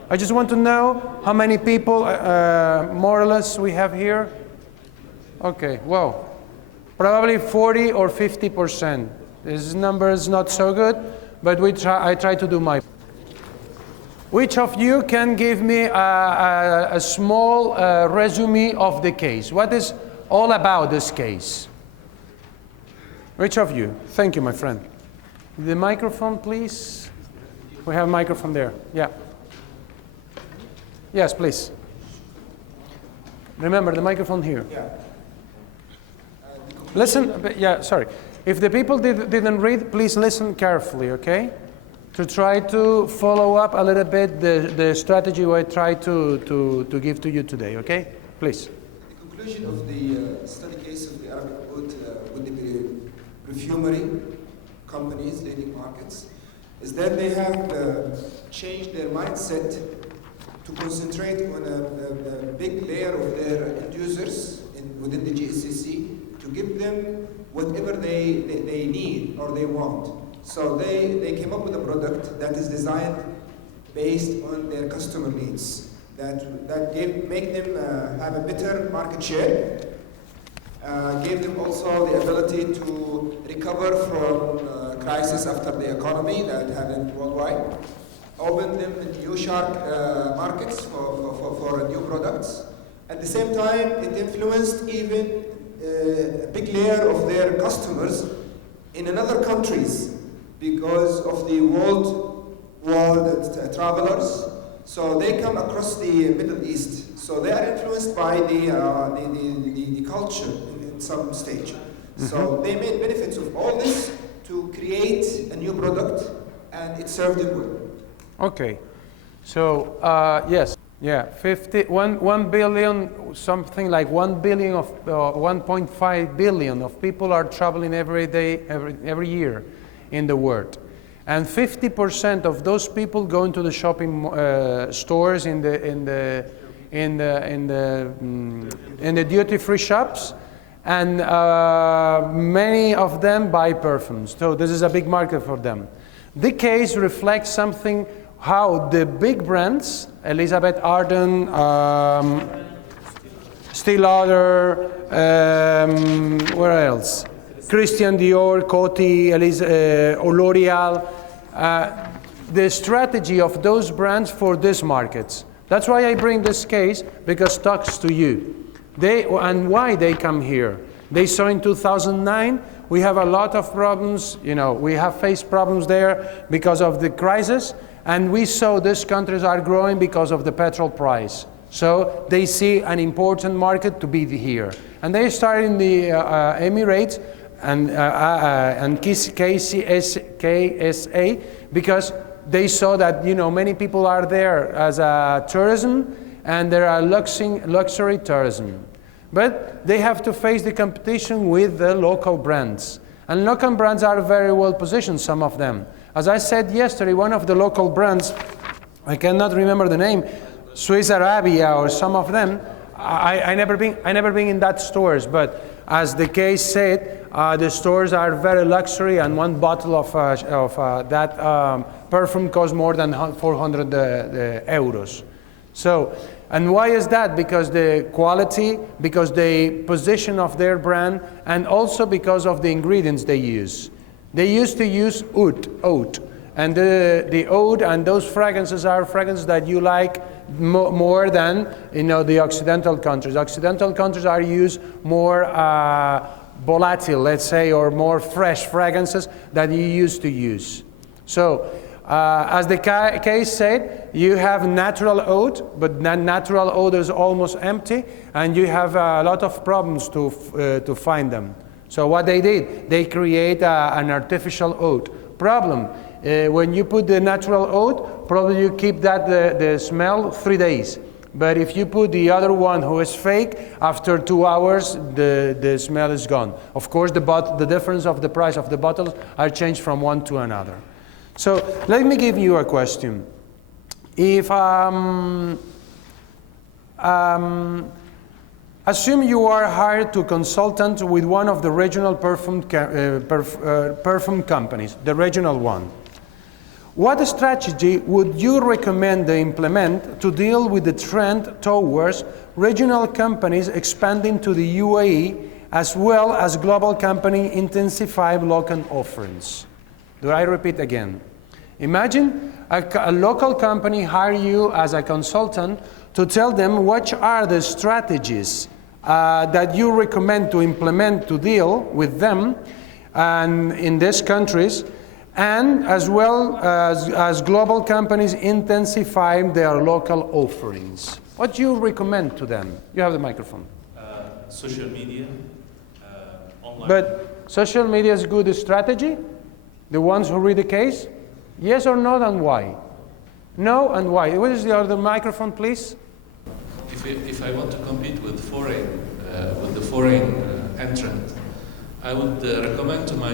I just want to know how many people, more or less, we have here. Okay, well, probably 40 or 50%. This number is not so good, but I try to do my. Which of you can give me a small resume of the case? What is all about this case? Which of you? Thank you, my friend. The microphone, please. We have a microphone there. Yeah. Yes, please. Remember the microphone here. Yeah. Listen, yeah, sorry. If the people didn't read, please listen carefully, okay? To try to follow up a little bit the strategy I try to give to you today, okay? Please. The conclusion of the study case of the Arabic would be perfumery companies, leading markets, is that they have changed their mindset to concentrate on a big layer of their end users within the GSCC to give them whatever they need or they want. So they came up with a product that is designed based on their customer needs, that make them have a better market share, gave them also the ability to recover from crisis after the economy that happened worldwide, opened them new shark markets for new products. At the same time, it influenced even a big layer of their customers in other countries because of the world travelers. So they come across the Middle East. So they are influenced by the culture in some stage. So they made benefits of all this to create a new product, and it served them well. Okay. So, yes. Yeah, 1 billion, something like 1 billion of 1.5 billion of people are traveling every day, every year in the world, and 50% of those people go into the shopping stores in the duty-free shops, and many of them buy perfumes. So this is a big market for them. The case reflects something. How the big brands, Elizabeth Arden, Steel Lauder, where else? Christian Dior, Coty, L'Oreal, the strategy of those brands for these markets. That's why I bring this case, because it talks to you. And why they come here. They saw in 2009, we have a lot of problems, we have faced problems there because of the crisis. And we saw these countries are growing because of the petrol price. So they see an important market to be here. And they started in the Emirates and KSA because they saw that many people are there as a tourism, and there are luxury tourism. But they have to face the competition with the local brands. And local brands are very well positioned, some of them. As I said yesterday, one of the local brands, I cannot remember the name, Swiss Arabia or some of them, I never been in that stores, but as the case said, the stores are very luxury, and one bottle of that perfume costs more than 400 euros. So, and why is that? Because the quality, because the position of their brand, and also because of the ingredients they use. They used to use oud, and the oud and those fragrances are fragrances that you like more than the Occidental countries. Occidental countries are used more volatile, let's say, or more fresh fragrances that you used to use. So, as the case said, you have natural oud, but that natural oud is almost empty, and you have a lot of problems to find them. So what they did, they create an artificial oud. Problem, when you put the natural oud, probably you keep the smell 3 days. But if you put the other one who is fake, after 2 hours, the smell is gone. Of course, the difference of the price of the bottles are changed from one to another. So let me give you a question. If assume you are hired to consultant with one of the regional perfume companies, the regional one. What strategy would you recommend they implement to deal with the trend towards regional companies expanding to the UAE, as well as global company intensify local offerings? Do I repeat again? Imagine a local company hire you as a consultant to tell them what are the strategies that you recommend to implement to deal with them and in these countries, and as well as global companies intensifying their local offerings. What do you recommend to them? You have the microphone. Social media, online. But social media is a good strategy? The ones who read the case? Yes or no, and why? No, and why? What is the other microphone, please? If I want to compete with the foreign entrant, I would recommend to my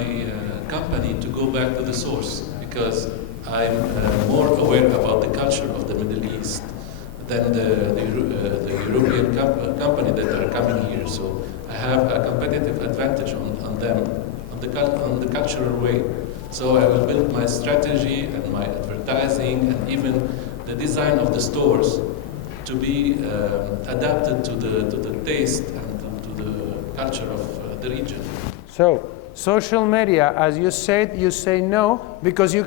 company to go back to the source, because I'm more aware about the culture of the Middle East than the European company that are coming here. So I have a competitive advantage on them, on the cultural way. So I will build my strategy and my advertising and even the design of the stores to be adapted to the taste and to the culture of the region. So, social media, as you said, you say no, because you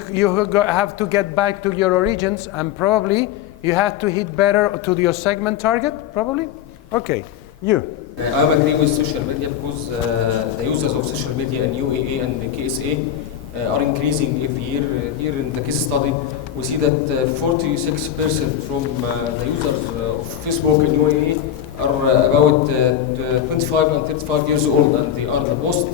have to get back to your origins, and probably you have to hit better to your segment target, probably? Okay, you. I agree with social media because the users of social media in UAE and the KSA are increasing every year. Here in the case study, we see that 46% from the users of Facebook in UAE are about 25 and 35 years old, and they are the most,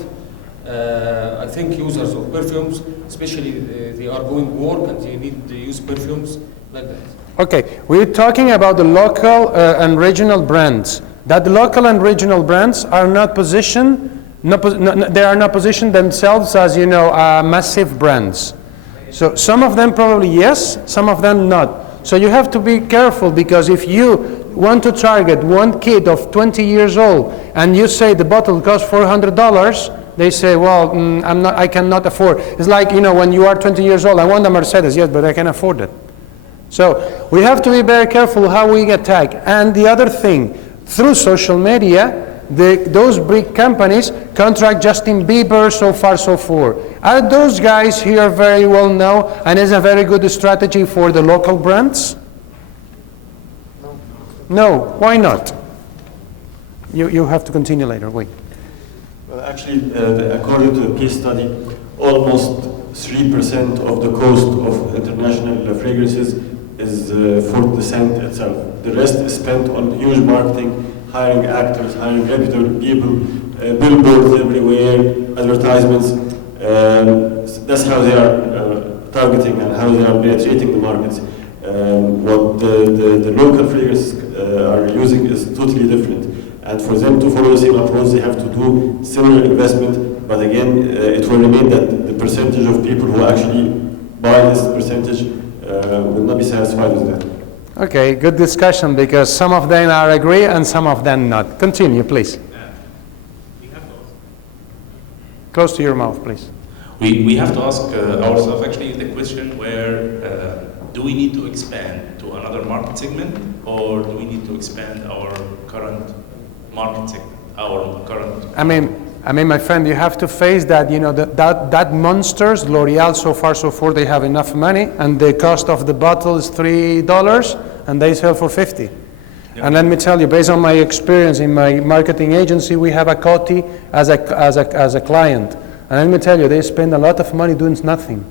I think, users of perfumes, especially they are going work and they need to use perfumes like that. Okay, we're talking about the local and regional brands. That the local and regional brands are not positioned, they are not positioned themselves as, you know, massive brands. So some of them probably yes, some of them not. So you have to be careful, because if you want to target one kid of 20 years old and you say the bottle costs $400, they say, well, I cannot afford. It's like, you know, when you are 20 years old, I want a Mercedes, yes, but I can afford it. So we have to be very careful how we attack. And the other thing, through social media, those big companies contract Justin Bieber, so far, so forth. Are those guys here very well known, and is a very good strategy for the local brands? No. Why not? You have to continue later. Wait. Well, actually, according to the case study, almost 3% of the cost of international fragrances is for the scent itself. The rest is spent on huge marketing, hiring actors, hiring reputable people, billboards everywhere, advertisements. That's how they are targeting and how they are penetrating the markets. What the local fragrances are using is totally different. And for them to follow the same approach, they have to do similar investment. But again, it will remain that the percentage of people who actually buy this percentage will not be satisfied with that. Okay, good discussion, because some of them are agree and some of them not. Continue, please. Close to your mouth, please. We have to ask ourselves actually the question where do we need to expand to another market segment, or do we need to expand our current market segment, our current... I mean, my friend, you have to face that, you know, that monsters, L'Oreal, so far, so forth, they have enough money, and the cost of the bottle is $3, and they sell for $50. Yeah. And let me tell you, based on my experience in my marketing agency, we have a Coty as a client. And let me tell you, they spend a lot of money doing nothing.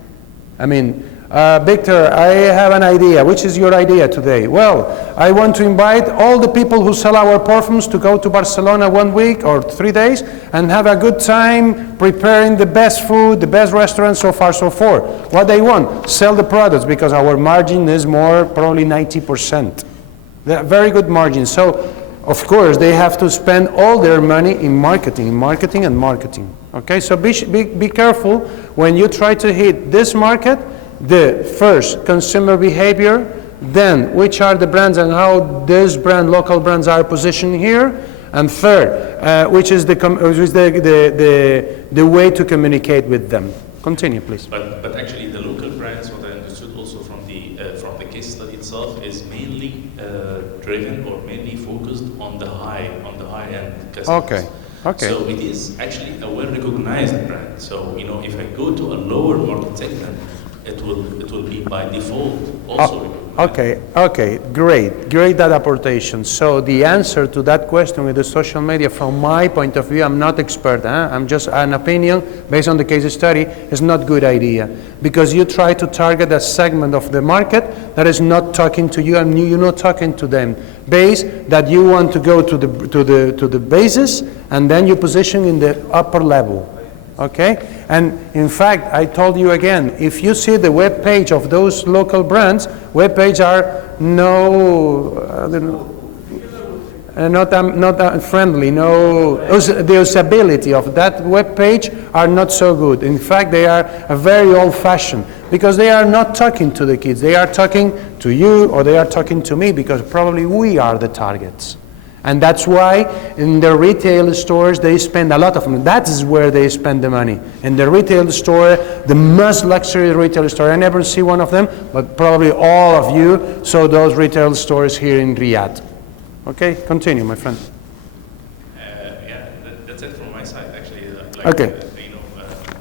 I mean, Victor, I have an idea. Which is your idea today? Well, I want to invite all the people who sell our perfumes to go to Barcelona 1 week or 3 days and have a good time preparing the best food, the best restaurants, so far, so forth. What they want? Sell the products, because our margin is more, probably 90%. They're very good margins. So, of course, they have to spend all their money in marketing, and marketing. Okay, so be careful when you try to hit this market. The first, consumer behavior, then which are the brands and how these local brands are positioned here, and third, which is the way to communicate with them. Continue, please. But actually, the local brands, what I understood also from the case study itself, is mainly driven or mainly focused on the high end customers. Okay. So it is actually a well-recognized brand. So you know, if I go to a lower market segment, it will be by default also. Okay, great that apportation. So the answer to that question with the social media, from my point of view, I'm not expert, I'm just an opinion based on the case study, is not good idea, because you try to target a segment of the market that is not talking to you, and you're not talking to them. Base that you want to go to the basis, and then you position in the upper level. Okay, and in fact, I told you again, if you see the web page of those local brands, web pages are not friendly. No, the usability of that web page are not so good. In fact, they are very old-fashioned because they are not talking to the kids. They are talking to you or they are talking to me because probably we are the targets. And that's why in the retail stores they spend a lot of money. That is where they spend the money. In the retail store, the most luxury retail store. I never see one of them, but probably all of you saw those retail stores here in Riyadh. Okay, continue, my friend. Yeah, that's it from my side, actually. Okay.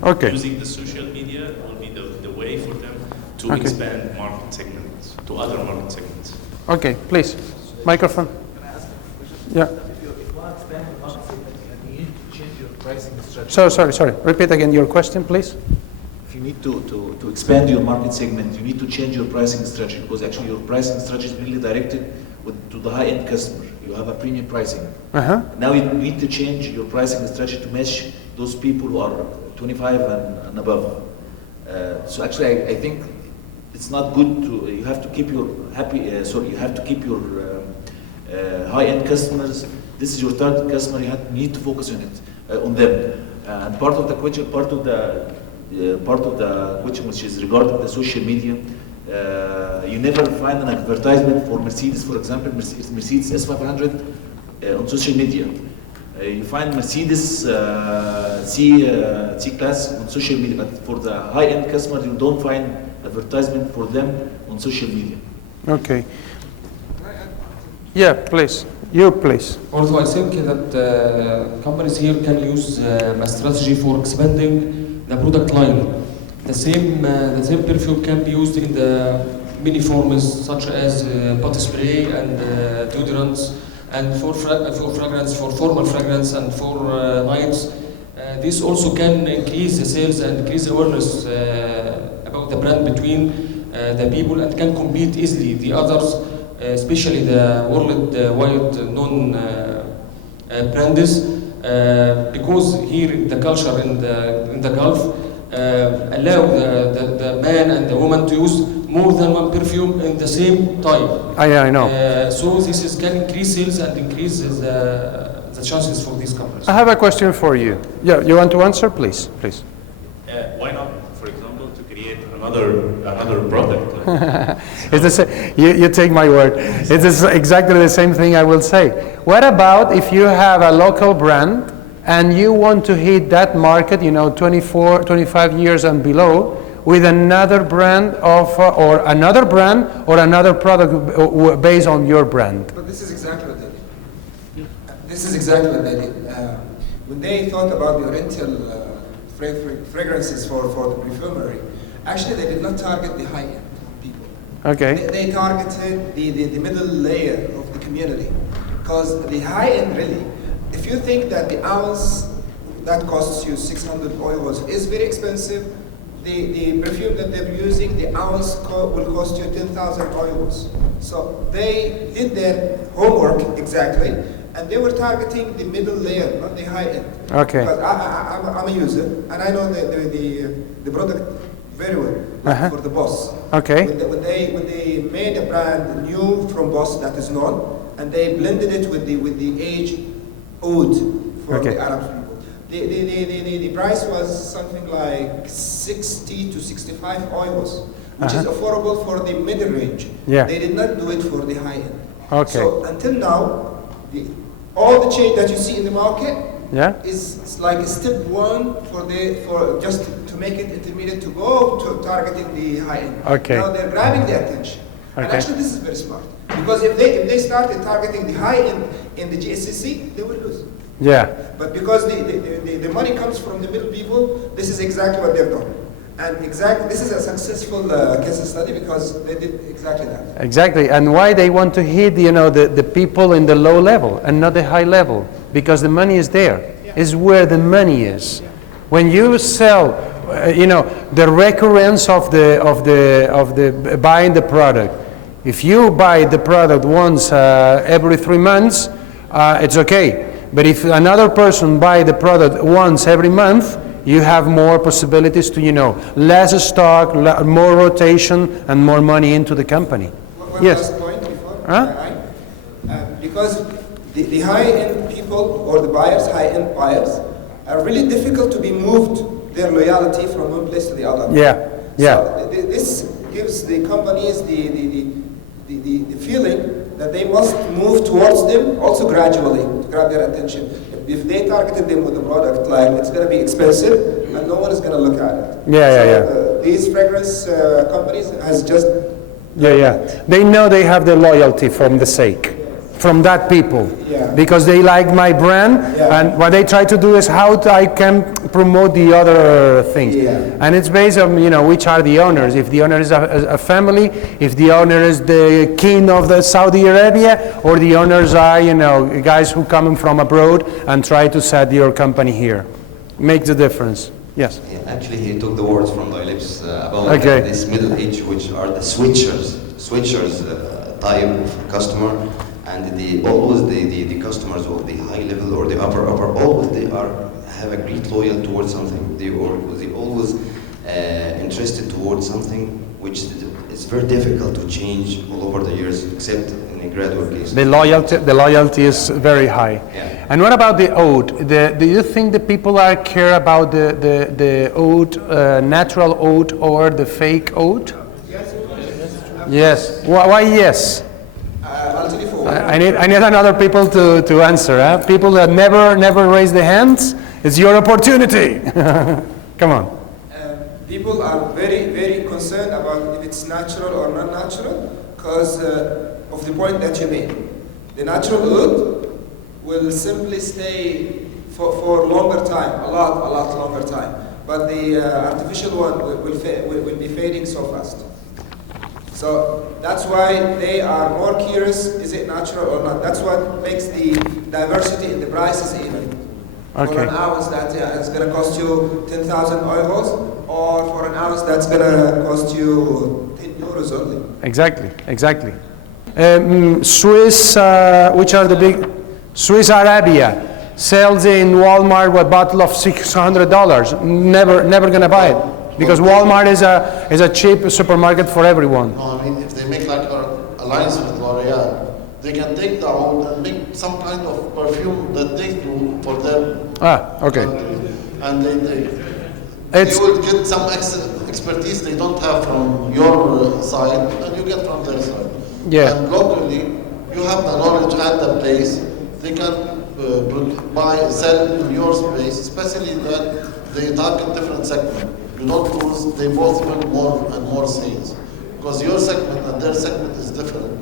Okay. Using the social media will be the way for them to expand market segments, to other market segments. Okay, please. Microphone. Yeah. If you want to expand the market segment, you need to change your pricing strategy. So, sorry. Repeat again your question, please. If you need to expand your market segment, you need to change your pricing strategy because actually your pricing strategy is really directed to the high-end customer. You have a premium pricing. Now you need to change your pricing strategy to match those people who are 25 and above. So actually, I think it's not good to. You have to keep your you have to keep your high-end customers. This is your target customer. You need to focus on it, on them. And part of the question, part of the question, which is regarding the social media. You never find an advertisement for Mercedes, for example, Mercedes S500 on social media. You find Mercedes C-Class on social media, but for the high-end customer, you don't find advertisement for them on social media. Okay. Yeah, please. You, please. Also, I think that companies here can use a strategy for expanding the product line. The same perfume can be used in the many forms such as body spray and deodorants, and for fragrance, for formal fragrance and for nights. This also can increase the sales and increase awareness about the brand between the people and can compete easily the others, especially the worldwide known brands, because here in the culture in the Gulf. Allow the man and the woman to use more than one perfume in the same time. I know. So this can increase sales and increase the chances for these companies. I have a question for you. Yeah, you want to answer, please? Why not, for example, to create another product? It's the same. You take my word. It's exactly the same thing I will say. What about if you have a local brand and you want to hit that market, 24, 25 years and below, with another brand or another product based on your brand? But this is exactly what they did. This is exactly what they did. When they thought about the Oriental fragrances for the perfumery, actually they did not target the high-end people. Okay. They targeted the middle layer of the community, because the high-end really. If you think that the ounce that costs you 600 euros is very expensive, the perfume that they're using, the ounce will cost you 10,000 euros. So they did their homework exactly, and they were targeting the middle layer, not the high end. Okay. But I'm a user, and I know the product very well for the Boss. Okay. When they made a brand new from Boss that is known, and they blended it with the age oud for the Arab people. The price was something like 60 to 65 euros, which is affordable for the middle range. Yeah. They did not do it for the high end. Okay. So until now, all the change that you see in the market is like step one for just to make it intermediate to go to targeting the high end. Okay. Now they're grabbing the attention. And Okay. actually this is very smart. Because if they started targeting the high end in the GSCC, they would lose. Yeah. But because the money comes from the middle people, this is exactly what they've done. And this is a successful case study because they did exactly that. Exactly. And why they want to hit, the people in the low level and not the high level? Because the money is there. Is where the money is. When you sell, the recurrence of the buying the product. If you buy the product once every 3 months, it's okay. But if another person buy the product once every month, you have more possibilities to, less stock, more rotation, and more money into the company. One last point before. Because the high-end people or the buyers, high-end buyers, are really difficult to be moved their loyalty from one place to the other. Yeah, yeah. So this gives the companies the feeling that they must move towards them also gradually to grab their attention. If they targeted them with a product like it's going to be expensive and no one is going to look at it. These fragrance companies has just They know they have the loyalty from the sake, from that people, because they like my brand, and what they try to do is how I can promote the other things, and it's based on which are the owners. If the owner is a family, if the owner is the king of the Saudi Arabia, or the owners are guys who come from abroad and try to set your company here, makes the difference. Yes. Yeah, actually, he took the words from my lips about this middle age, which are the switchers type of customer, and the customers of the high level or the upper always they have a great loyal towards something. They always interested towards something which is very difficult to change all over the years, except in a gradual case. The loyalty is very high. Yeah. And what about the oud? Do you think the people care about the oud, natural oud, or the fake oud? Yes. Why yes? I'll tell you for I need another people to answer. People that never raise their hands, it's your opportunity. Come on. People are very concerned about if it's natural or not natural because of the point that you made. The natural oud will simply stay for longer time, a lot longer time. But the artificial one will be fading so fast. So that's why they are more curious, is it natural or not? That's what makes the diversity in the prices even. Okay. For an ounce that it's going to cost you 10,000 euros, or for an ounce that's going to cost you 10 euros only. Exactly. Swiss, which are the big, Swiss Arabia sells in Walmart a bottle of $600. Never gonna buy it because Walmart is a cheap supermarket for everyone. No, I mean if they make like an alliance with L'Oreal, they can take the oud and make some kind of perfume that they do for them. Okay. And they will get some expertise they don't have from your side, and you get from their side. Yeah. And locally, you have the knowledge and the place. They can sell in your space, especially that they target different segments. You don't lose, they both win more and more sales. Because your segment and their segment is different.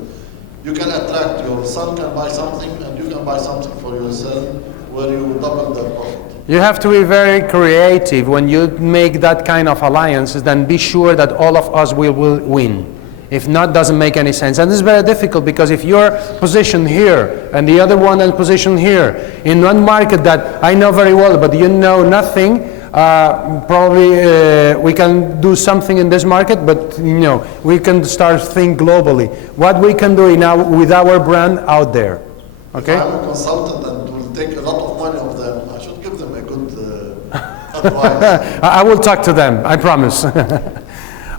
You can attract, your son can buy something and you can buy something for yourself where you double the profit. You have to be very creative when you make that kind of alliances, then be sure that all of us will win. If not, doesn't make any sense. And this is very difficult because if you're positioned here and the other one is positioned here in one market that I know very well, but you know nothing, probably we can do something in this market, but we can start think globally. What we can do now with our brand out there. Okay? If I'm a consultant and will take a lot of money of them, I should give them a good advice. I will talk to them, I promise.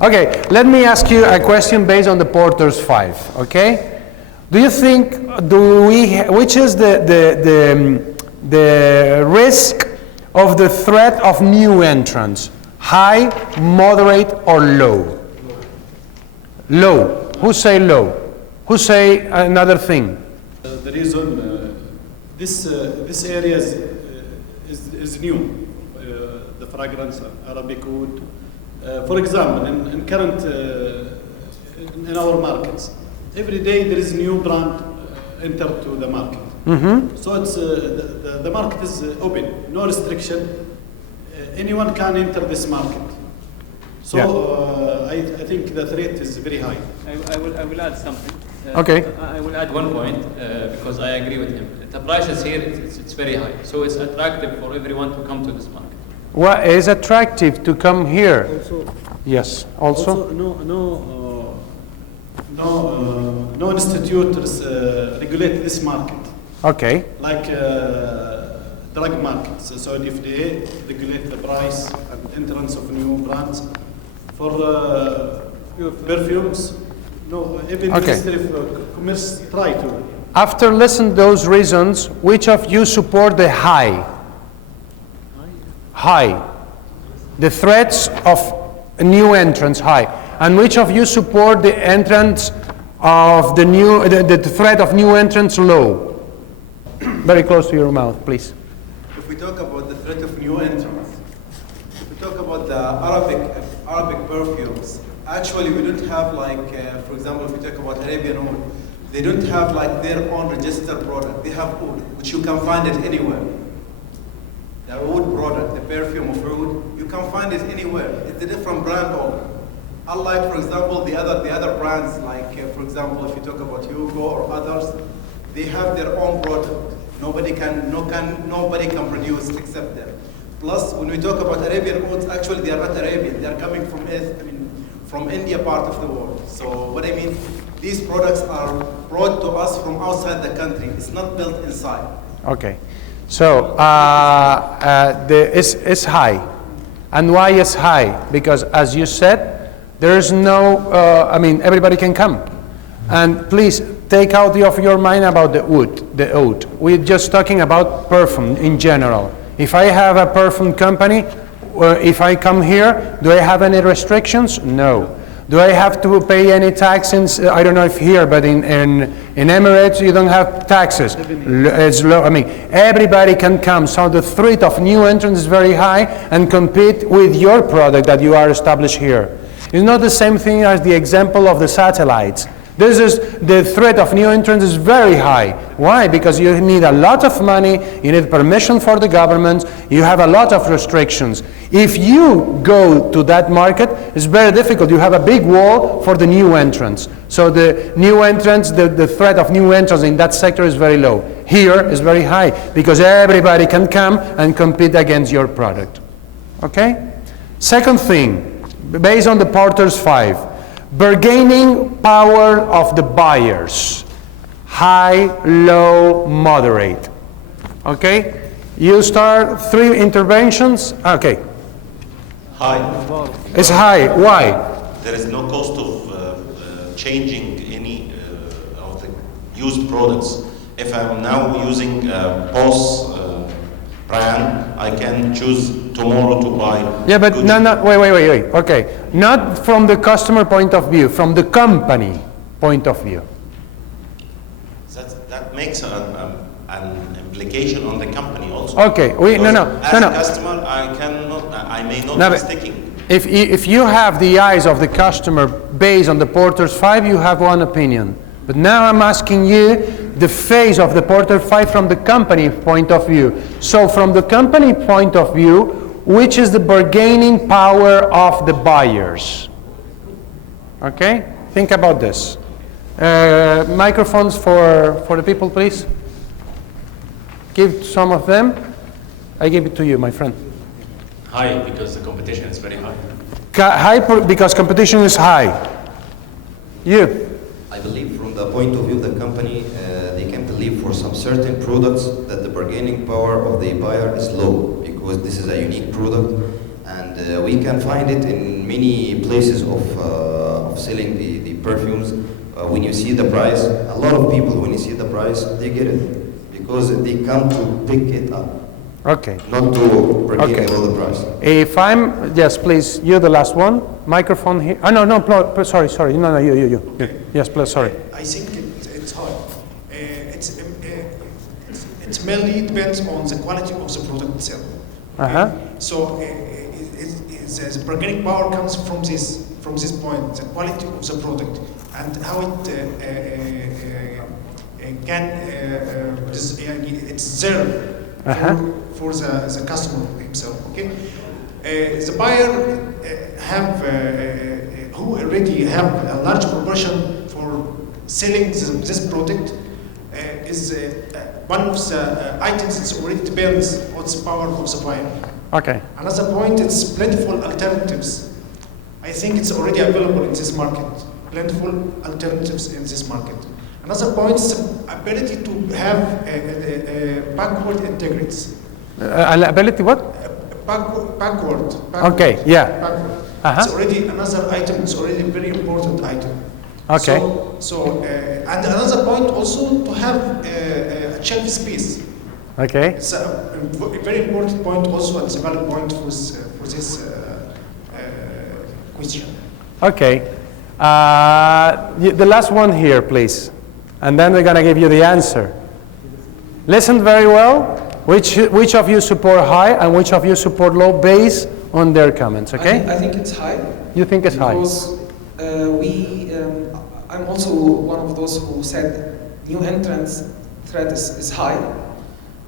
Okay, let me ask you a question based on the Porter's 5, okay? Do you think, which is the risk of the threat of new entrants? High, moderate, or low? Low. Who say low? Who say another thing? The reason this area is new, the fragrance, Arabic wood. For example, in current in our markets, every day there is new brand enter to the market. So it's the market is open, no restriction. Anyone can enter this market. So I think the threat is very high. I will add something. Okay. I will add one point because I agree with him. The prices here it's very high, so it's attractive for everyone to come to this market. What is attractive to come here? Also, yes. Also. No institute regulate this market. Okay. Like drug markets. So if they regulate the price and entrance of new brands for perfumes, no, even the Ministry of Commerce try to. after listening to those reasons, which of you support the high? High. The threats of new entrants, high. And which of you support the entrance of the threat of new entrants, low? Very close to your mouth, please. If we talk about the threat of new entrants, if we talk about the Arabic perfumes, actually we don't have like, for example, if we talk about Arabian oud, they don't have like their own registered product. They have oud, which you can find it anywhere. The oud product, the perfume of oud, you can find it anywhere. It's a different brand only. Unlike, for example, the other brands, like for example, if you talk about Hugo or others, they have their own product. Nobody can produce except them. Plus, when we talk about Arabian ouds, actually they are not Arabian. They are coming from India part of the world. So what I mean, these products are brought to us from outside the country. It's not built inside. Okay, so it's high. And why is high? Because as you said, there is no, everybody can come. And please take out of your mind about the oud. We're just talking about perfume in general. If I have a perfume company, if I come here, do I have any restrictions? No. Do I have to pay any taxes? I don't know if here, but in Emirates, you don't have taxes. It's low. Everybody can come. So the threat of new entrants is very high and compete with your product that you are established here. It's not the same thing as the example of the satellites. The threat of new entrants is very high. Why? Because you need a lot of money, you need permission for the government, you have a lot of restrictions. If you go to that market, it's very difficult. You have a big wall for the new entrants. So the new entrants, the threat of new entrants in that sector is very low. Here is very high, because everybody can come and compete against your product. Okay? Second thing, based on the Porter's 5, bargaining power of the buyers. High, low, moderate. Okay? You start 3 interventions. Okay. High. It's high. Why? There is no cost of changing any of the used products. If I'm now using MOS brand, I can choose tomorrow to buy. Yeah, but wait. Okay. Not from the customer point of view, from the company point of view. That makes an implication on the company also. Okay. As a customer, I may not be sticking. If you have the eyes of the customer based on the Porter's 5, you have one opinion. But now I'm asking you the face of the Porter 5 from the company point of view. So from the company point of view, which is the bargaining power of the buyers? Okay? Think about this. Microphones for the people, please. Give some of them. I give it to you, my friend. High, because the competition is very high. High because competition is high. You. I believe from the point of view of the company, they can believe for some certain products that the bargaining power of the buyer is low, because this is a unique product, and we can find it in many places of selling the perfumes. When you see the price, a lot of people, when you see the price, they get it, because they come to pick it up. Okay. Not to bargain about the price. If I'm, yes, please, you're the last one. Microphone here. Oh, no, sorry. No, you. Okay. Yes, please, sorry. I think it's hard. It mainly depends on the quality of the product itself. So the bargaining power comes from this point, the quality of the product and how it's there for the customer himself. Okay, the buyer who already have a large proportion for selling this product is one of the items that already depends on the power of the buyer. Okay. Another point, it's plentiful alternatives. I think it's already available in this market. Plentiful alternatives in this market. Another point is the ability to have backward integrity. Ability what? Backward. Okay, yeah. Backward. It's already another item, it's already a very important item. Okay. And another point also to have a shelf space. Okay. It's a very important point also, and it's a valid point for this question. Okay. The last one here, please. And then we're going to give you the answer. Listen very well. Which of you support high and which of you support low based on their comments, okay? I think it's high. You think it's high? Because I'm also one of those who said new entrants threat is high.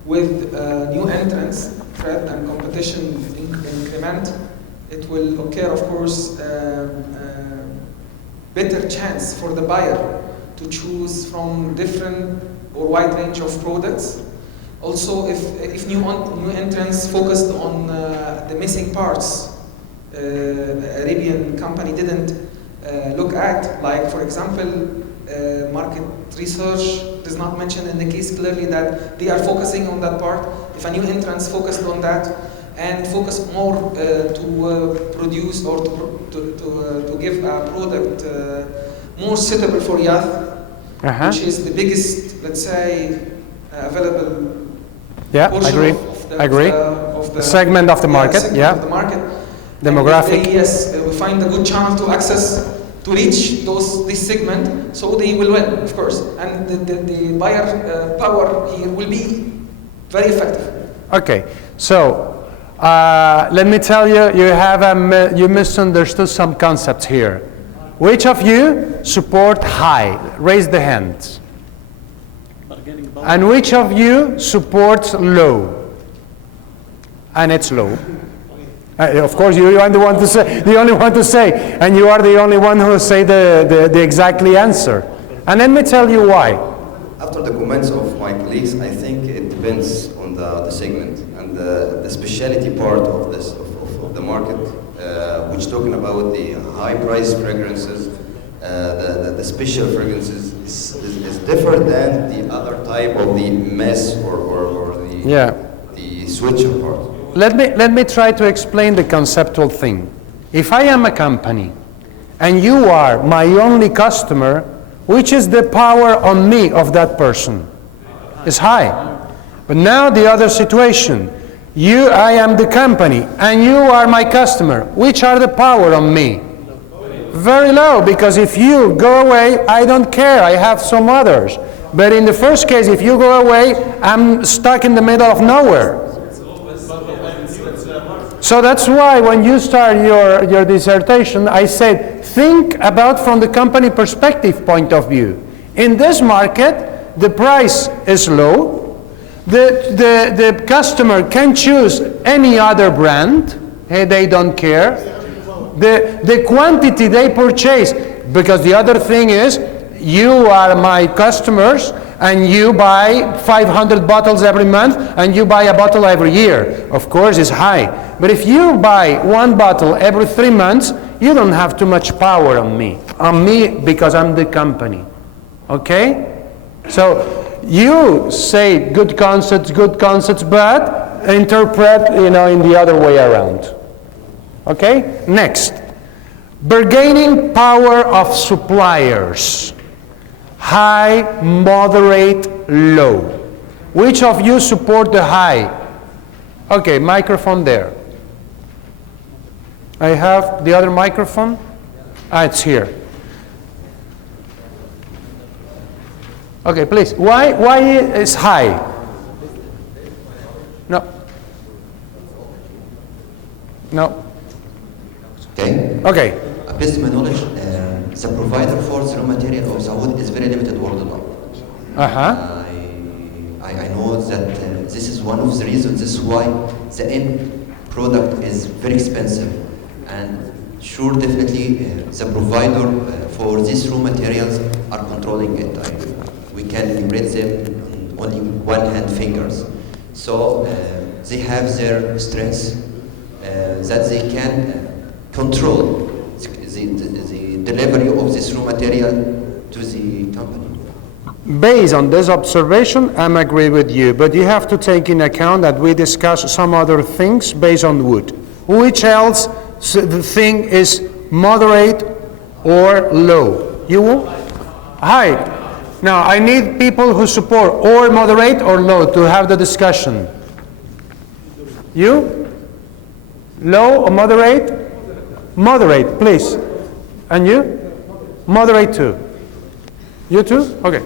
With new entrants threat and competition increment, it will occur, of course, better chance for the buyer to choose from different or wide range of products. Also, if new entrants focused on the missing parts, Arabian company didn't look at, like for example, market research does not mention in the case clearly that they are focusing on that part. If a new entrant focused on that and focus more to produce or to give a product more suitable for youth, which is the biggest, let's say, available. Yeah, agree. Of the segment of the market. Segment Yeah. Of the market. Demographic. Yes, we find a good chance to access to reach this segment, so they will win, of course, and the buyer power here will be very effective. Okay, so let me tell you, you misunderstood some concepts here. Which of you support high? Raise the hands. And which of you supports low? And it's low. Of course, you are the only one to say, and you are the only one who will say the exactly answer. And let me tell you why. After the comments of my colleagues, I think it depends on the segment and the specialty part of this of the market, which talking about the high price fragrances, the special fragrances is different than the other type of the mess or the switcher part. Let me try to explain the conceptual thing. If I am a company and you are my only customer, which is the power on me of that person? Is high. But now the other situation. I am the company and you are my customer. Which are the power on me? Very low, because if you go away, I don't care. I have some others. But in the first case, if you go away, I'm stuck in the middle of nowhere. So that's why when you start your dissertation, I said, think about from the company perspective point of view. In this market, the price is low. The customer can choose any other brand. Hey, they don't care. The quantity they purchase, because the other thing is, you are my customers, and you buy 500 bottles every month, and you buy a bottle every year. Of course, it's high. But if you buy one bottle every 3 months, you don't have too much power on me. Because I'm the company. Okay? So you say good concepts, but interpret, in the other way around. Okay? Next. Bargaining power of suppliers. High, moderate, low. Which of you support the high? Okay, microphone there. I have the other microphone. It's here. Okay, please. Why is high? No. Okay. Based on my knowledge, the provider for the raw material of the wood is very limited worldwide. I know that this is one of the reasons. This is why the end product is very expensive, and sure, definitely, the provider for these raw materials are controlling it. We can rate them on only one hand fingers. So they have their strengths that they can control the delivery of this raw material to the company. Based on this observation, I'm agree with you, but you have to take in account that we discuss some other things based on wood. Which else the thing is moderate or low? You will? High. Now, I need people who support or moderate or low to have the discussion. You? Low or moderate? Moderate, please. And you? Moderate too. You too? Okay.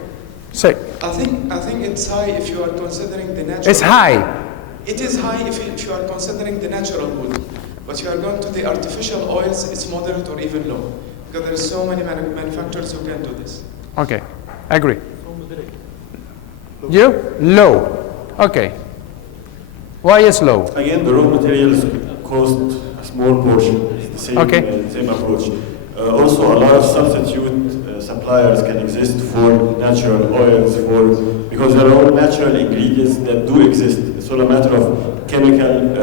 Say. I think it's high if you are considering the natural. It's high. It is high if you are considering the natural wood. But you are going to the artificial oils, it's moderate or even low. Because there are so many manufacturers who can do this. Okay. Agree. You? Low. Okay. Why is low? Again, the raw materials cost a small portion. It's the same, Okay. Same approach. Also, a lot of substitute suppliers can exist for natural oils, because there are all natural ingredients that do exist. It's all a matter of chemical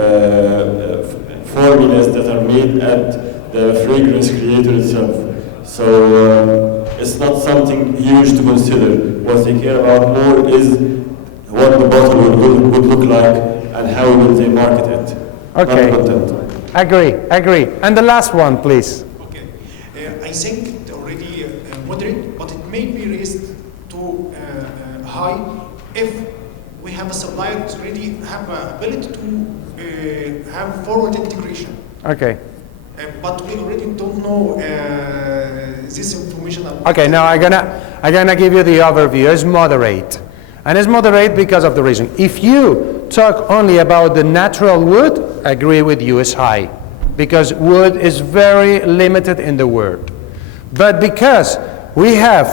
formulas that are made at the fragrance creator itself. So it's not something huge to consider. What they care about more is what the bottle would look like and how will they market it. Okay. Agree. And the last one, please. I think it already moderate, but it may be raised to high if we have a supplier that already have a ability to have forward integration. Okay. But we already don't know this information. Okay, now I'm gonna give you the overview. It's moderate. And it's moderate because of the reason. If you talk only about the natural wood, I agree with you, it's high. Because wood is very limited in the world. But because we have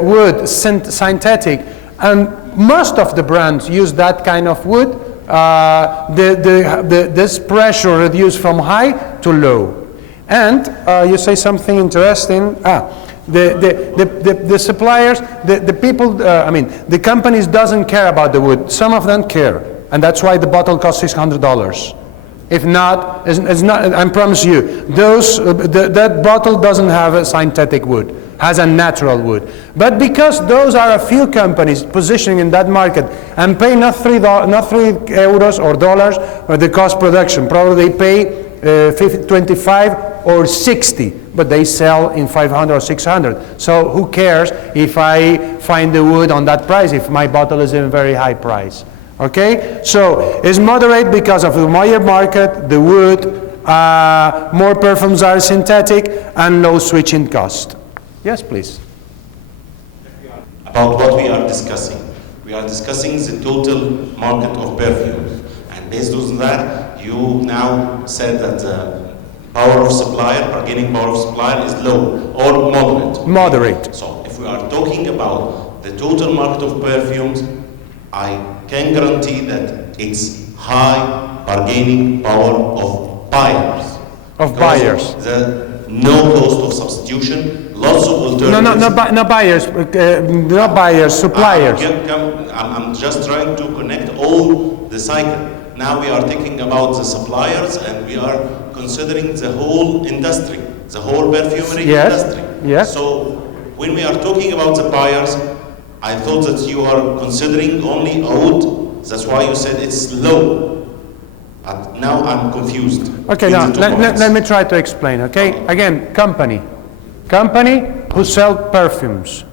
wood synthetic, and most of the brands use that kind of wood, this pressure reduced from high to low. And you say something interesting. The suppliers, the people, the companies doesn't care about the wood. Some of them care, and that's why the bottle costs $600. If not, it's not. I promise you, that bottle doesn't have a synthetic wood, has a natural wood. But because those are a few companies positioning in that market and pay not €3 or dollars for the cost production, probably they pay 25 or 60, but they sell in 500 or 600. So who cares if I find the wood on that price if my bottle is in a very high price? Okay, so it's moderate because of the Meyer market, the wood, more perfumes are synthetic, and low switching cost. Yes, please. About what we are discussing. We are discussing the total market of perfumes. And based on that, you now said that the power of supplier, bargaining power of supplier is low or moderate. Moderate. So if we are talking about the total market of perfumes, I can guarantee that it's high bargaining power of buyers. The no cost of substitution, lots of alternatives. No buyers, not buyers, suppliers. I'm just trying to connect all the cycle. Now we are thinking about the suppliers and we are considering the whole industry, the whole perfumery industry. Yes. So when we are talking about the buyers, I thought that you are considering only oud. That's why you said it's low. But now I'm confused. Okay, now let me try to explain, okay? Again, company who sell perfumes.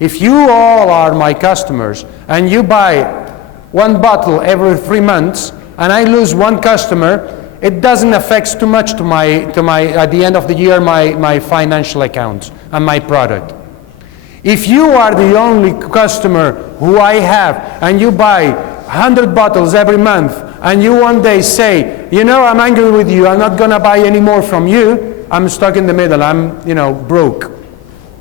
If you all are my customers and you buy one bottle every 3 months and I lose one customer, it doesn't affect too much to my at the end of the year my financial accounts and my product. If you are the only customer who I have and you buy 100 bottles every month and you one day say, you know, I'm angry with you, I'm not going to buy any more from you, I'm stuck in the middle, I'm, broke.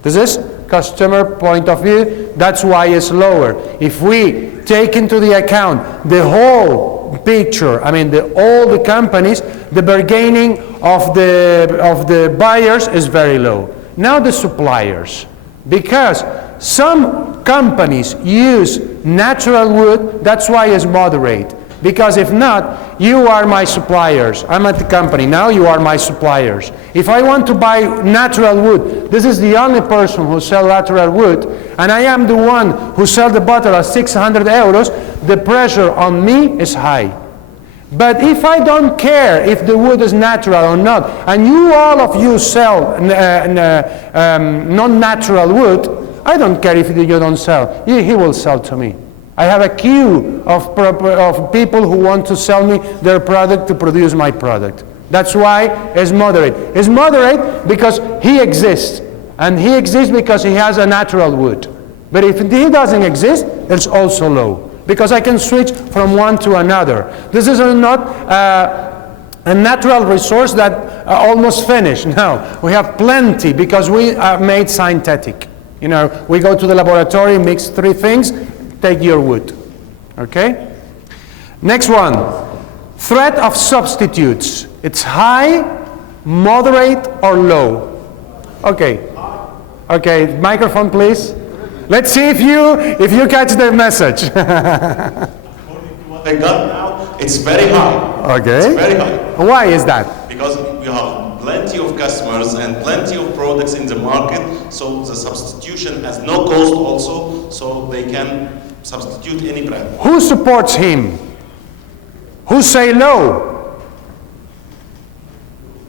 This is customer point of view, that's why it's lower. If we take into the account the whole picture, all the companies, the bargaining of the buyers is very low. Now the suppliers. Because some companies use natural wood, that's why it's moderate. Because if not, you are my suppliers. I'm at the company, now you are my suppliers. If I want to buy natural wood, this is the only person who sells natural wood, and I am the one who sells the bottle at €600, the pressure on me is high. But if I don't care if the wood is natural or not, and all of you sell non-natural wood, I don't care if you don't sell. He will sell to me. I have a queue of people who want to sell me their product to produce my product. That's why it's moderate. It's moderate because he exists. And he exists because he has a natural wood. But if he doesn't exist, it's also low. Because I can switch from one to another. This is not a natural resource that almost finished. No, we have plenty because we are made synthetic. You know, we go to the laboratory, mix 3 things, take your wood. Okay? Next one. Threat of substitutes. It's high, moderate, or low. Okay. Okay, microphone please. Let's see if you catch the message. What I got now, it's very high. Okay. It's very high. Why is that? Because we have plenty of customers and plenty of products in the market, so the substitution has no cost also, so they can substitute any brand. Who supports him? Who say low?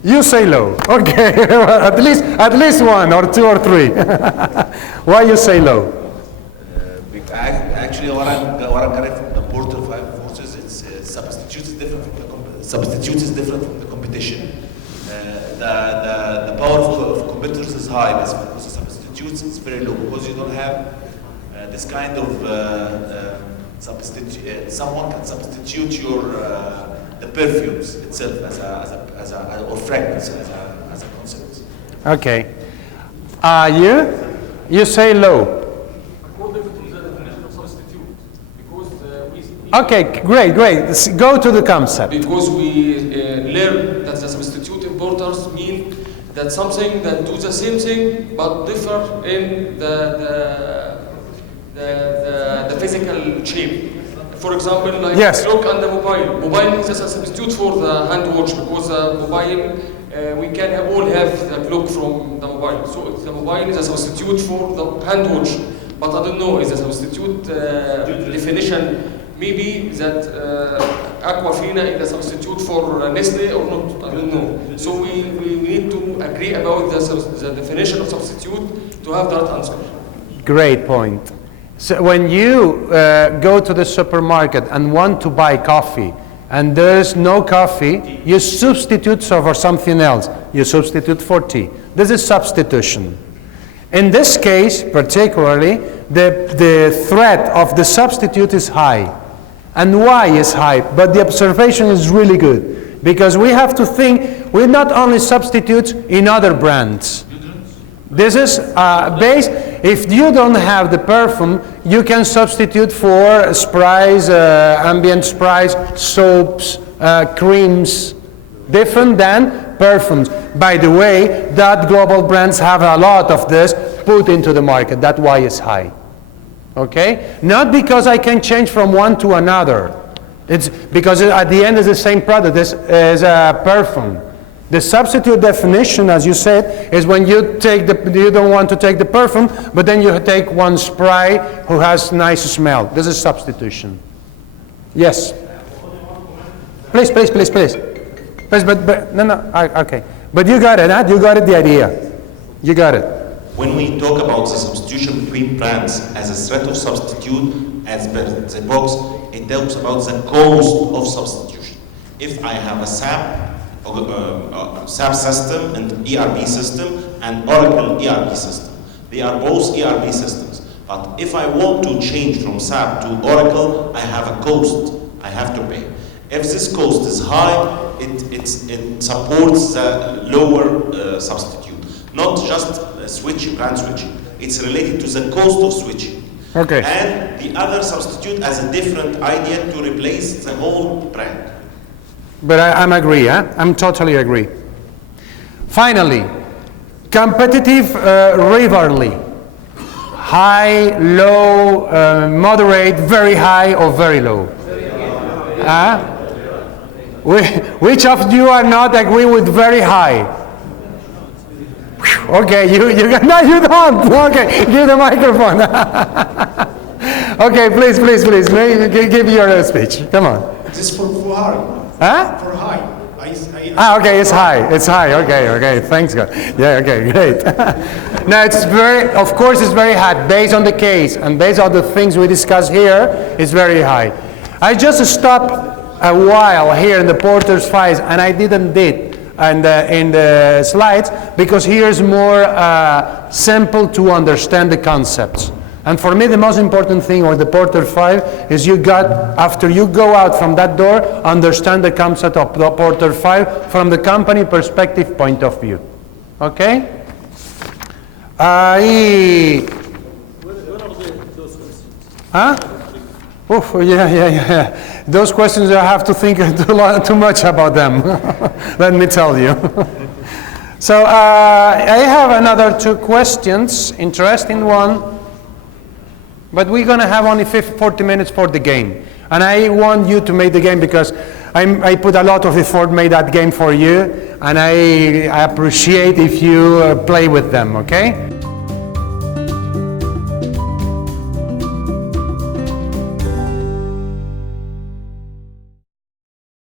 You say low. Okay, at least 1 or 2 or 3. Why you say low? Actually, what I'm getting from the Porter 5 forces, it's substitute is different from the competition. The power of competitors is high, but because the substitutes is very low because you don't have this kind of substitute. Someone can substitute your the perfumes itself or fragrance as a concept. Okay. You say low. According to the definition of substitute, because Okay, great. Go to the concept. Because we learn that the substitute importers mean that something that do the same thing but differ in the physical shape. For example, like clock and the mobile. Mobile is a substitute for the hand watch because the mobile we can all have the clock from the mobile. So the mobile is a substitute for the hand watch. But I don't know, is a substitute definition maybe that Aquafina is a substitute for Nestle or not? I don't know. So we need to agree about the definition of substitute to have that answer. Great point. So when you go to the supermarket and want to buy coffee and there's no coffee, you substitute for something else. You substitute for tea. This is substitution. In this case, particularly, the threat of the substitute is high. And why is high? But the observation is really good. Because we have to think, we not only substitute in other brands. This is based, if you don't have the perfume, you can substitute for sprays, ambient sprays, soaps, creams, different than perfumes. By the way, that global brands have a lot of this put into the market. That's why it's high. Okay? Not because I can change from one to another. It's because at the end it's the same product. This is a perfume. The substitute definition, as you said, is when you don't want to take the perfume, but then you take one spray who has nice smell. This is substitution. Yes. Please. Please, but no, okay. But you got it, huh? You got it, the idea. You got it. When we talk about the substitution between brands as a threat of substitute, as per the box, it talks about the cost of substitution. If I have a SAP system and ERP system and Oracle ERP system, they are both ERP systems. But if I want to change from SAP to Oracle, I have a cost I have to pay. If this cost is high, it supports the lower substitute. Not just brand switching. It's related to the cost of switching. Okay. And the other substitute as a different idea to replace the whole brand. But I'm agree, huh? I'm totally agree. Finally, competitive rivalry. High, low, moderate, very high, or very low? Which of you are not agree with very high? Okay, no, you don't. Okay, give the microphone. Okay, please, give your speech. Come on. This is for Fuhari. Huh? For high. Okay, it's high. It's high. Okay. Thanks, God. Yeah, okay, great. Now, it's very, of course, it's very high based on the case and based on the things we discuss here. It's very high. I just stopped a while here in the Porter's files, and I didn't did in the slides because here's more simple to understand the concepts. And for me, the most important thing with the Porter 5 is you got, after you go out from that door, understand the concept of the Porter 5 from the company perspective point of view. Okay? What are those questions? Huh? Oof, yeah. Those questions, I have to think too much about them. Let me tell you. So I have another 2 questions, interesting one. But we're going to have only 40 minutes for the game. And I want you to make the game because I put a lot of effort, made that game for you. And I appreciate if you play with them, okay?